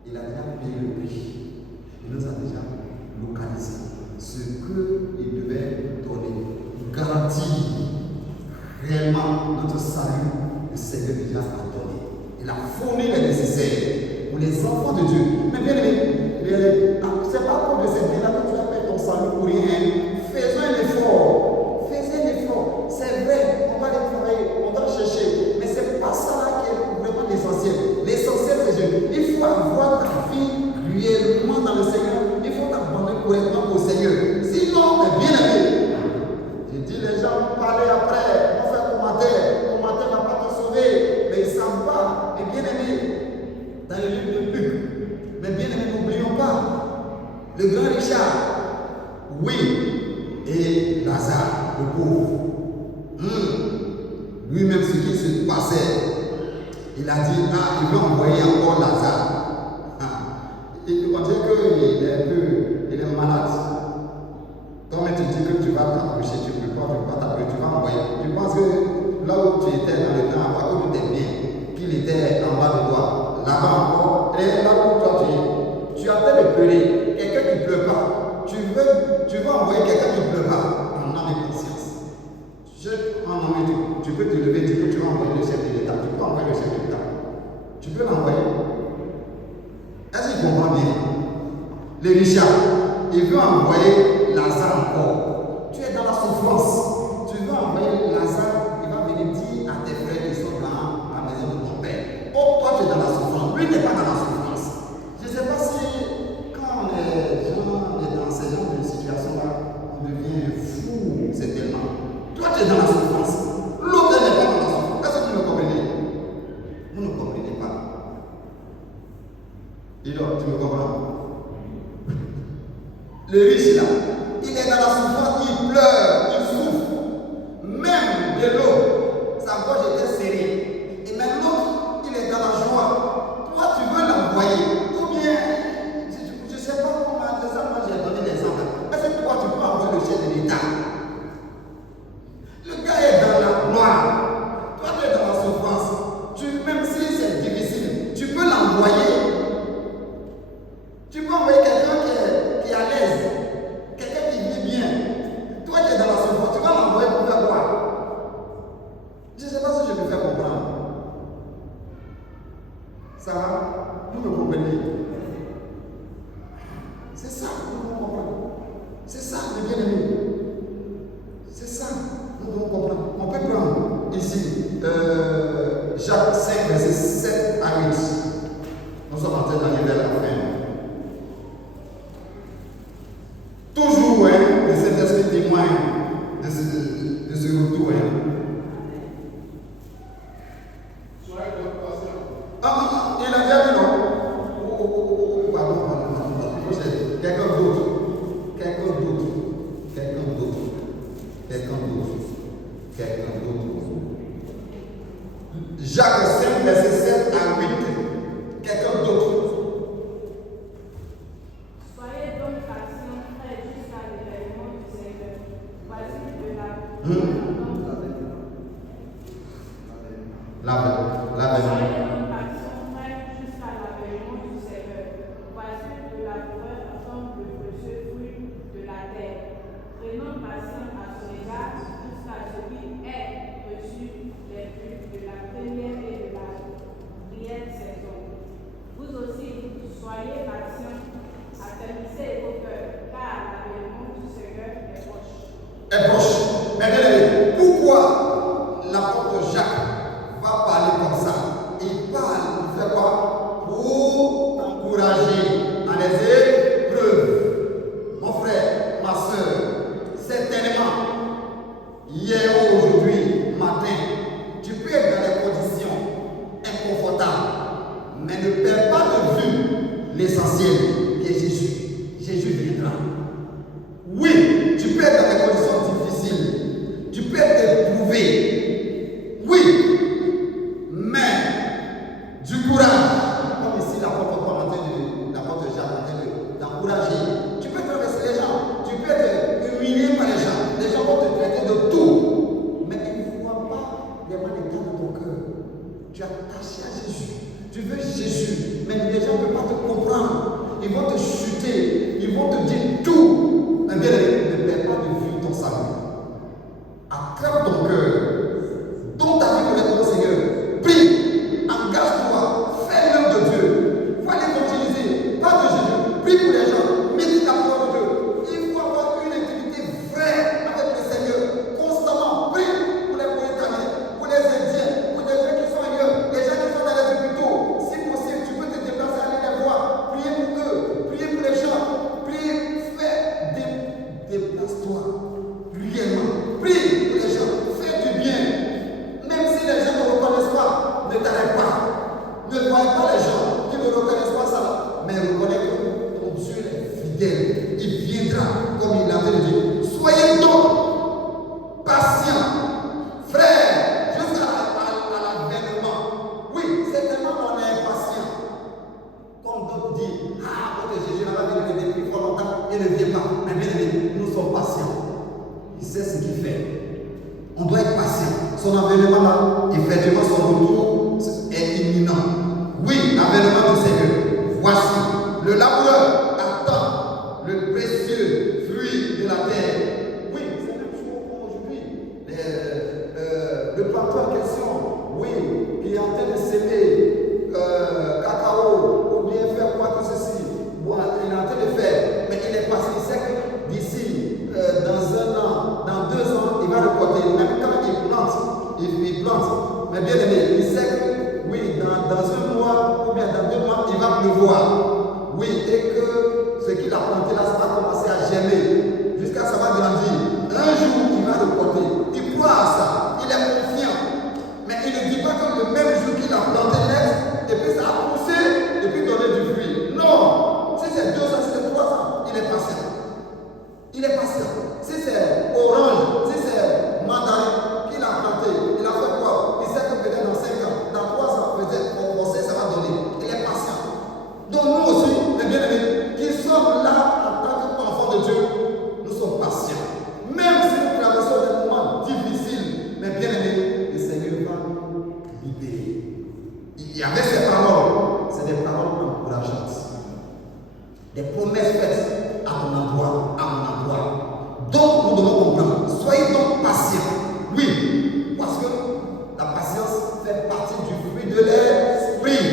Il a déjà payé le prix. Il nous a déjà localisé ce qu'il devait donner. Garantir réellement notre salut. Le Seigneur déjà a donné. Il a fourni les nécessaires pour les enfants de Dieu. Mais bien aimé, c'est pas pour de ces biens-là que tu as fait ton salut pour rien. Faisons un effort. Faisons un effort. C'est vrai, on va aller travailler, on va chercher. Mais c'est pas ça là qui est vraiment l'essentiel. L'essentiel, c'est Dieu. Il faut avoir ta vie réellement dans le Seigneur. Il faut t'abandonner correctement au Seigneur. Sinon, bien aimé, je dis les gens parler après, on fait commentaire. Commentaire n'a pas te sauver, mais ils ne savent pas. Et bien aimé, dans le livre de Luc, mais bien aimé, n'oublions pas le grand Richard, oui, et Lazare, le pauvre. Lui-même, ce qui se passait, il a dit, il veut envoyer encore Lazare. On dit qu'il est malade. Comme tu dis que tu vas t'approcher, tu ne peux pas t'approcher, tu vas envoyer. Je pense que là où tu étais dans le temps, à cause de tes biens, qu'il était en bas de toi, là-bas encore, et là où toi tu as fait de pleurer, quelqu'un qui ne pleure pas, tu veux envoyer quelqu'un qui ne pleure pas, en âme et conscience. Tu peux te lever, dire que tu vas envoyer le chef de l'État, tu peux envoyer le chef de l'État. Tu peux l'envoyer. Est-ce qu'il comprend bien? Le Richard, il veut envoyer Lazare encore. Tu es dans la souffrance. Tu veux envoyer Lazare, il va venir dire à tes frères qui sont dans la maison de ton père. Oh, toi tu es dans la souffrance. Lui n'est pas dans la souffrance. Je ne sais pas si quand les gens sont dans ce genre de situation-là, on devient fou, c'est tellement. Toi tu es dans la souffrance. L'autre n'est pas dans la souffrance. Est-ce que vous me comprenez? Vous ne comprenez pas. Et donc, tu me comprends? Le riche là, il est dans la souffrance, il pleure, il souffre. Même de l'eau, sa gorge était serrée. Et même l'autre, il est dans la joie. Toi, tu veux l'envoyer. Ou bien, je ne sais pas comment, c'est ça, moi j'ai donné l'exemple. Est-ce que toi, tu peux envoyer le chef de l'État? Le gars est dans la gloire. Toi, tu es dans la souffrance. Même si Ça va? Vous me comprenez? C'est ça que nous devons comprendre. C'est ça, les bien-aimés. C'est ça, nous devons comprendre. On peut prendre ici Jacques 5, verset 7 à 8. Nous sommes en train d'arriver à la fin. Toujours, hein, le Saint-Esprit témoigne de ce retour. Il a déjà vu, non? Pardon. Quelqu'un d'autre. Jacques 5, verset 7 à 8. Quelqu'un d'autre. Soyez donc patients, frères, jusqu'à l'événement du Seigneur. Voici de la Soyez donc patients, frères, jusqu'à l'avènement du Seigneur. Voici de la douleur attend le précieux fruit de la terre. Prenons patience à son égard jusqu'à ce qu'il ait reçu les fruits de la première et de la prière saison. Vous aussi, soyez patients, affermissez vos cœurs, car l'avènement du Seigneur est proche. Est proche. Mais bien aimé, pourquoi l'apôtre Jacques va parler comme ça? Il parle, il fait quoi? Pour t'encourager dans les épreuves. Mon frère, ma soeur, certainement, hier ou aujourd'hui, matin, tu peux être dans des conditions inconfortables, mais ne perds pas de vue l'essentiel qui est Jésus. Jésus viendra. Oui, tu peux être dans des conditions difficiles, tu peux être éprouvé. Oui, mais du courage. Comme ici, l'apôtre Jacques est en train d'encourager. Tu peux traverser les gens, tu peux être humilié par les gens vont te traiter de tout. Mais ils ne voient pas les mannequins de ton cœur. Tu es attaché à Jésus. Tu veux Jésus, mais les gens ne peuvent pas te comprendre. Ils vont te chuter, ils vont te dire tout. Mais bien, ne perds pas de vue ton salut. Attrape ton cœur. Donne ta vie pour le Seigneur. Prie, engage-toi, fais l'œuvre de Dieu. Il faut aller évangéliser. Pas de Jésus. Prie pour les gens. Médite la parole de Dieu. Il faut avoir une intimité vraie avec le Seigneur. Constamment. Prie pour les Mauritaniens, pour les Indiens, pour les gens qui sont ailleurs, les gens qui sont dans les hôpitaux. Si possible, tu peux te déplacer, aller les voir. Priez pour eux. Priez pour les gens. Prie, fais, déplace-toi. Réellement. Prie pour les gens. Fais du bien. Même si les gens ne reconnaissent pas, ne t'arrête pas. Ne voyez pas les gens qui ne reconnaissent pas ça. Mais reconnais que ton Dieu est fidèle. Il viendra, comme il l'avait dit. Soyez donc patients, frères, jusqu'à l'avènement. Oui, certainement on est impatient. Comme d'autres disent, votre Jésus n'a pas venu depuis fort longtemps, il ne vient pas. Mais bien aimé, nous sommes patients. Il sait ce qu'il fait. On doit être patient. Son avènement là, effectivement, son retour est imminent. Oui, l'avènement du Seigneur. Voici, le laboureur attend le précieux fruit de la terre. Oui, c'est le même chose pour aujourd'hui. Le planteur en question, oui, qui est en train de s'aimer cacao ou bien faire quoi que ceci. Bon, il est en train de faire, mais il est passé, il sait que d'ici, dans 1 an, dans 2 ans, il va récolter. Même quand il plante, il plante. Mais bien aimé, il sait que, oui, dans 1 mois ou bien dans 2 mois, il va pleuvoir. Oui, et que ce qu'il a planté là, ça va commencer à germer. Jusqu'à ça va grandir. Un jour, il va récolter. Il croit à ça. Il est confiant. Mais il ne dit pas que le même jour qu'il a planté net, et puis ça a poussé, et puis donné du fruit. Non. Si c'est 2 ans, si c'est 3 ans, il est patient. Il est patient. Si c'est orange, si c'est mandarin qu'il a planté, il a fait quoi? Il sait que peut-être dans 5 ans, dans 3 ans, peut-être, on sait ça va donner. Il est patient. Donc nous aussi, les bien-aimés, qui sommes là en tant qu'enfants de Dieu, nous sommes patients. Même si nous traversons des moments difficiles, mais bien-aimés, le Seigneur va nous libérer. Il y avait ces paroles, c'est des paroles encourageantes. Des promesses faites à mon endroit, à mon endroit. Donc nous devons comprendre. Soyez donc patients. Oui, parce que la patience fait partie du fruit de l'esprit.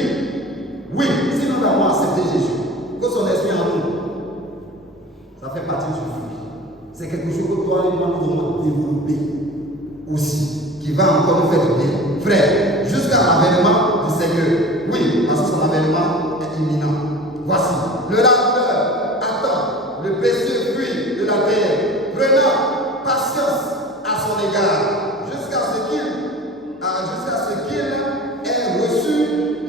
c'est quelque chose que toi et moi nous devons développer aussi, qui va encore nous faire du bien. Frère, jusqu'à l'avènement du Seigneur. Oui, parce que son avènement est imminent. Voici, le laveur attend le précieux fruit de la terre, prenant patience à son égard, jusqu'à ce qu'il ait reçu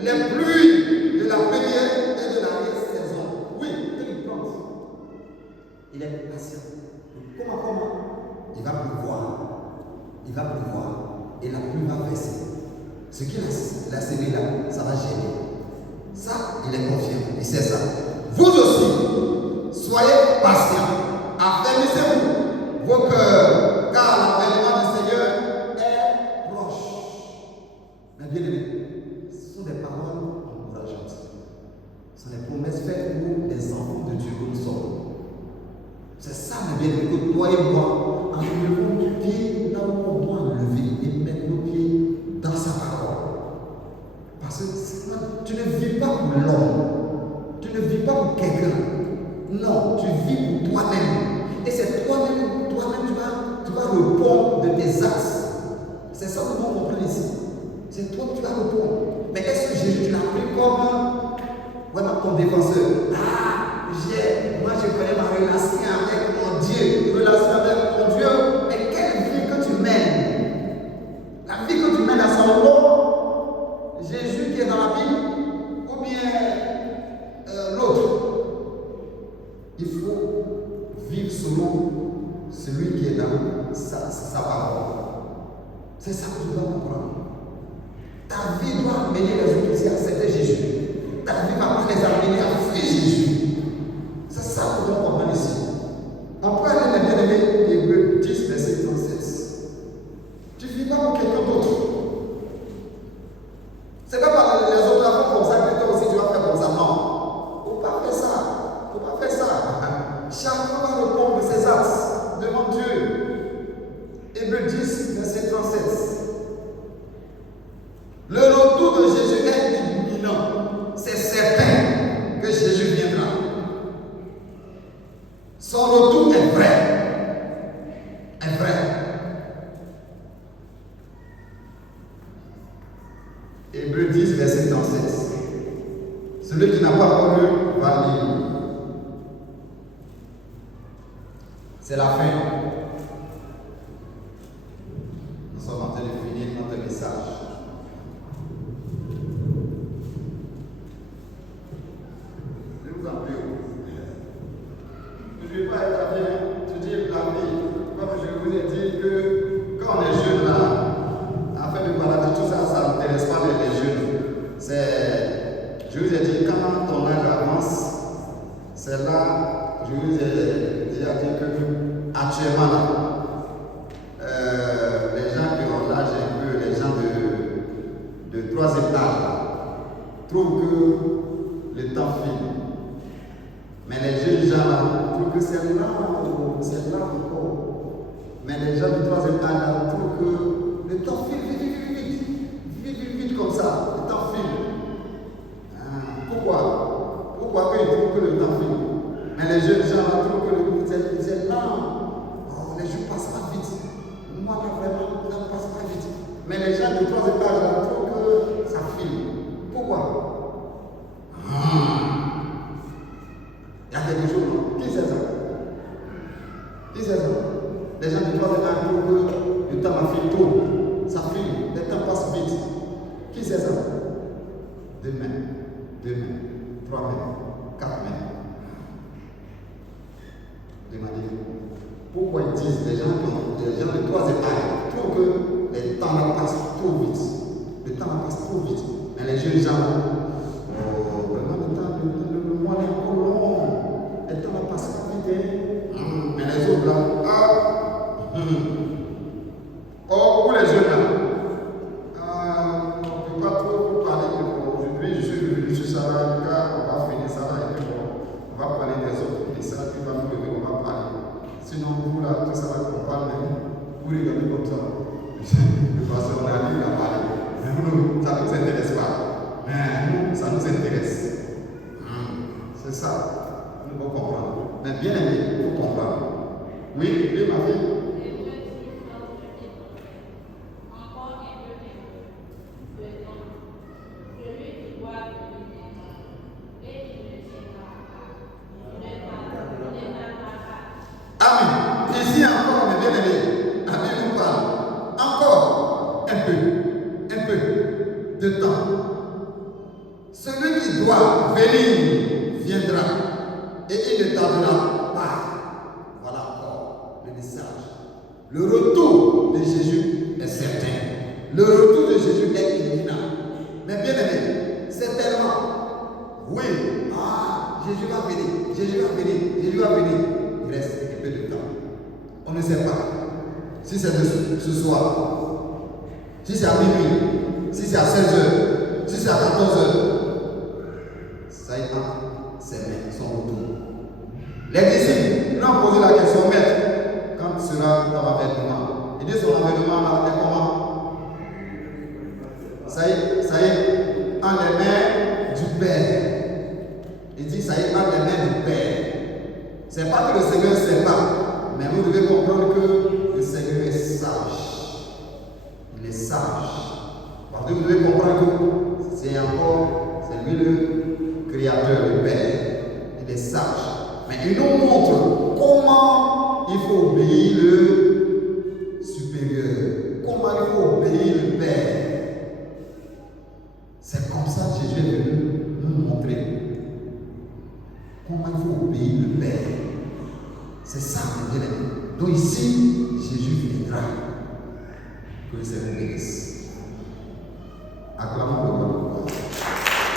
les pluies de la première et de l'arrière-saison. Oui, il plante. Il est patient. Comment il va pleuvoir. Il va pleuvoir et la pluie va verser. Ce qu'il a semé là, ça va germer. Ça, il est confiant. Il sait ça. Vous aussi, soyez patients. Affermissez-vous vos cœurs, car l'avènement du Seigneur est proche. Mais bien aimé, ce sont des paroles encourageantes. Ce sont des promesses faites pour les enfants de Dieu que nous sommes. C'est ça, mes bien-aimés, que toi et moi, en levant nos pieds, là où on doit lever et mettre nos pieds dans sa parole. Parce que tu ne vis pas pour l'homme, tu ne vis pas pour quelqu'un. Non, tu vis pour toi-même. Et c'est toi-même, tu vas répondre de tes actes. C'est ça que nous comprenons ici. C'est toi que tu vas répondre. Mais est-ce que Jésus, tu l'as pris comme ton défenseur? Moi je connais ma relation avec mon Dieu, relation avec mon Dieu. Mais quelle vie que tu mènes? La vie que tu mènes à son nom, Jésus qui est dans la Bible, ou bien l'autre? Il faut vivre selon celui qui est dans sa parole. C'est ça que tu dois comprendre. Ta vie doit amener les autres ici à accepter Jésus. Ta vie va pas les amener à fuir Jésus. C'est ça que nous comprenons ici. On peut aller les bien-aimés, Hébreux 10, verset 36. Tu ne vis pas pour quelqu'un d'autre. C'est pas par les autres affaires comme ça que toi aussi tu vas faire comme ça. Non. Il ne faut pas faire ça. Il ne faut pas faire ça. Chacun va répondre de ses actes devant Dieu. Hébreux 10, verset 37. Le retour de Jésus est imminent. C'est certain que Jésus viendra. Son retour est vrai. Est vrai. Hébreux 10, verset 37. Celui qui n'a pas encore lu va lire. C'est la fin. Nous sommes en train de finir notre message. Je vous en prie. Je ne vais pas être à bien te dire la vie. Comme je vous ai dit que quand on est jeune là, afin de maladie, tout ça, ça n'intéresse pas les jeunes. Je vous ai dit, quand ton âge avance, c'est là, je vous ai déjà dit que actuellement là, les gens qui ont l'âge un peu, les gens de 3e âge, trouvent que le temps file. Mais les jeunes gens là, trouvent que c'est là encore. Mais les gens du 3e âge là, trouvent que le temps file vite comme ça. Le temps file. Pourquoi eux ils trouvent que le temps file? Mais les jeunes gens là trouvent que c'est lent. Oh, les jours passent pas vite. Moi là vraiment, ça ne passe pas vite. Mais les gens du 3e âge là trouvent que ça file. Pourquoi? Il y a quelque chose, non? Qui sait ça? Qui sait ça? Les gens du 3e âge trouvent que le temps a filé trop. Ça file, le temps passe vite. Qui sait ça? 2 mains, 3 mains, 4 mains. Demandez-vous. Pourquoi ils disent, les gens du 3e âge trouvent que le temps passe trop vite. Le temps passe trop vite. Mais les jeunes gens, vraiment le mois est encore long. Le temps passe pas vite. Mais les autres là, pour les jeunes là, on ne peut pas trop parler aujourd'hui. Je suis venu sur ça là, on va finir ça là et puis on va parler des autres. Et ça, puis on va nous lever, on va parler. Sinon, vous là, tout ça là qu'on parle même, vous regardez comme ça. Le pasteur, on a dit, il a parlé. Mais nous, ça ne nous intéresse pas. Mais nous, ça nous intéresse. C'est ça. Nous devons comprendre. Mais bien aimé, il faut comprendre. Oui, oui, ma fille. Amen. Ici encore, mes bien-aimés. Amen nous parle. Encore un peu de temps. Celui qui doit venir viendra et il ne tardera pas. Voilà encore le message. Le retour de Jésus est certain. Le retour de Jésus est imminent. Mais bien aimé, c'est tellement. Oui, Jésus va venir, Jésus va venir, Jésus va venir. Il reste un peu de temps. On ne sait pas si c'est ce soir, si c'est à minuit, si c'est à 16h, si c'est à 14h. Ça y est, c'est son retour. Les disciples lui ont posé la question, maître, quand sera ton avènement? Il dit son avènement là est comment? Ça y est, en les mains du Père. Il dit ça y est, en les mains du Père. C'est pas que le Seigneur ne sait pas, mais vous devez comprendre que le Seigneur est sage. Il est sage. Parce que vous devez comprendre que c'est lui le Créateur, le Père. Il est sage. Mais il nous montre comment il faut obéir le supérieur. Comment il faut obéir le Père. C'est comme ça que Jésus est venu nous montrer. Comment il faut obéir le Père. C'est ça, mes bien-aimés. Donc ici, Jésus viendra. Que le Seigneur bénisse. Acclamons le Lord.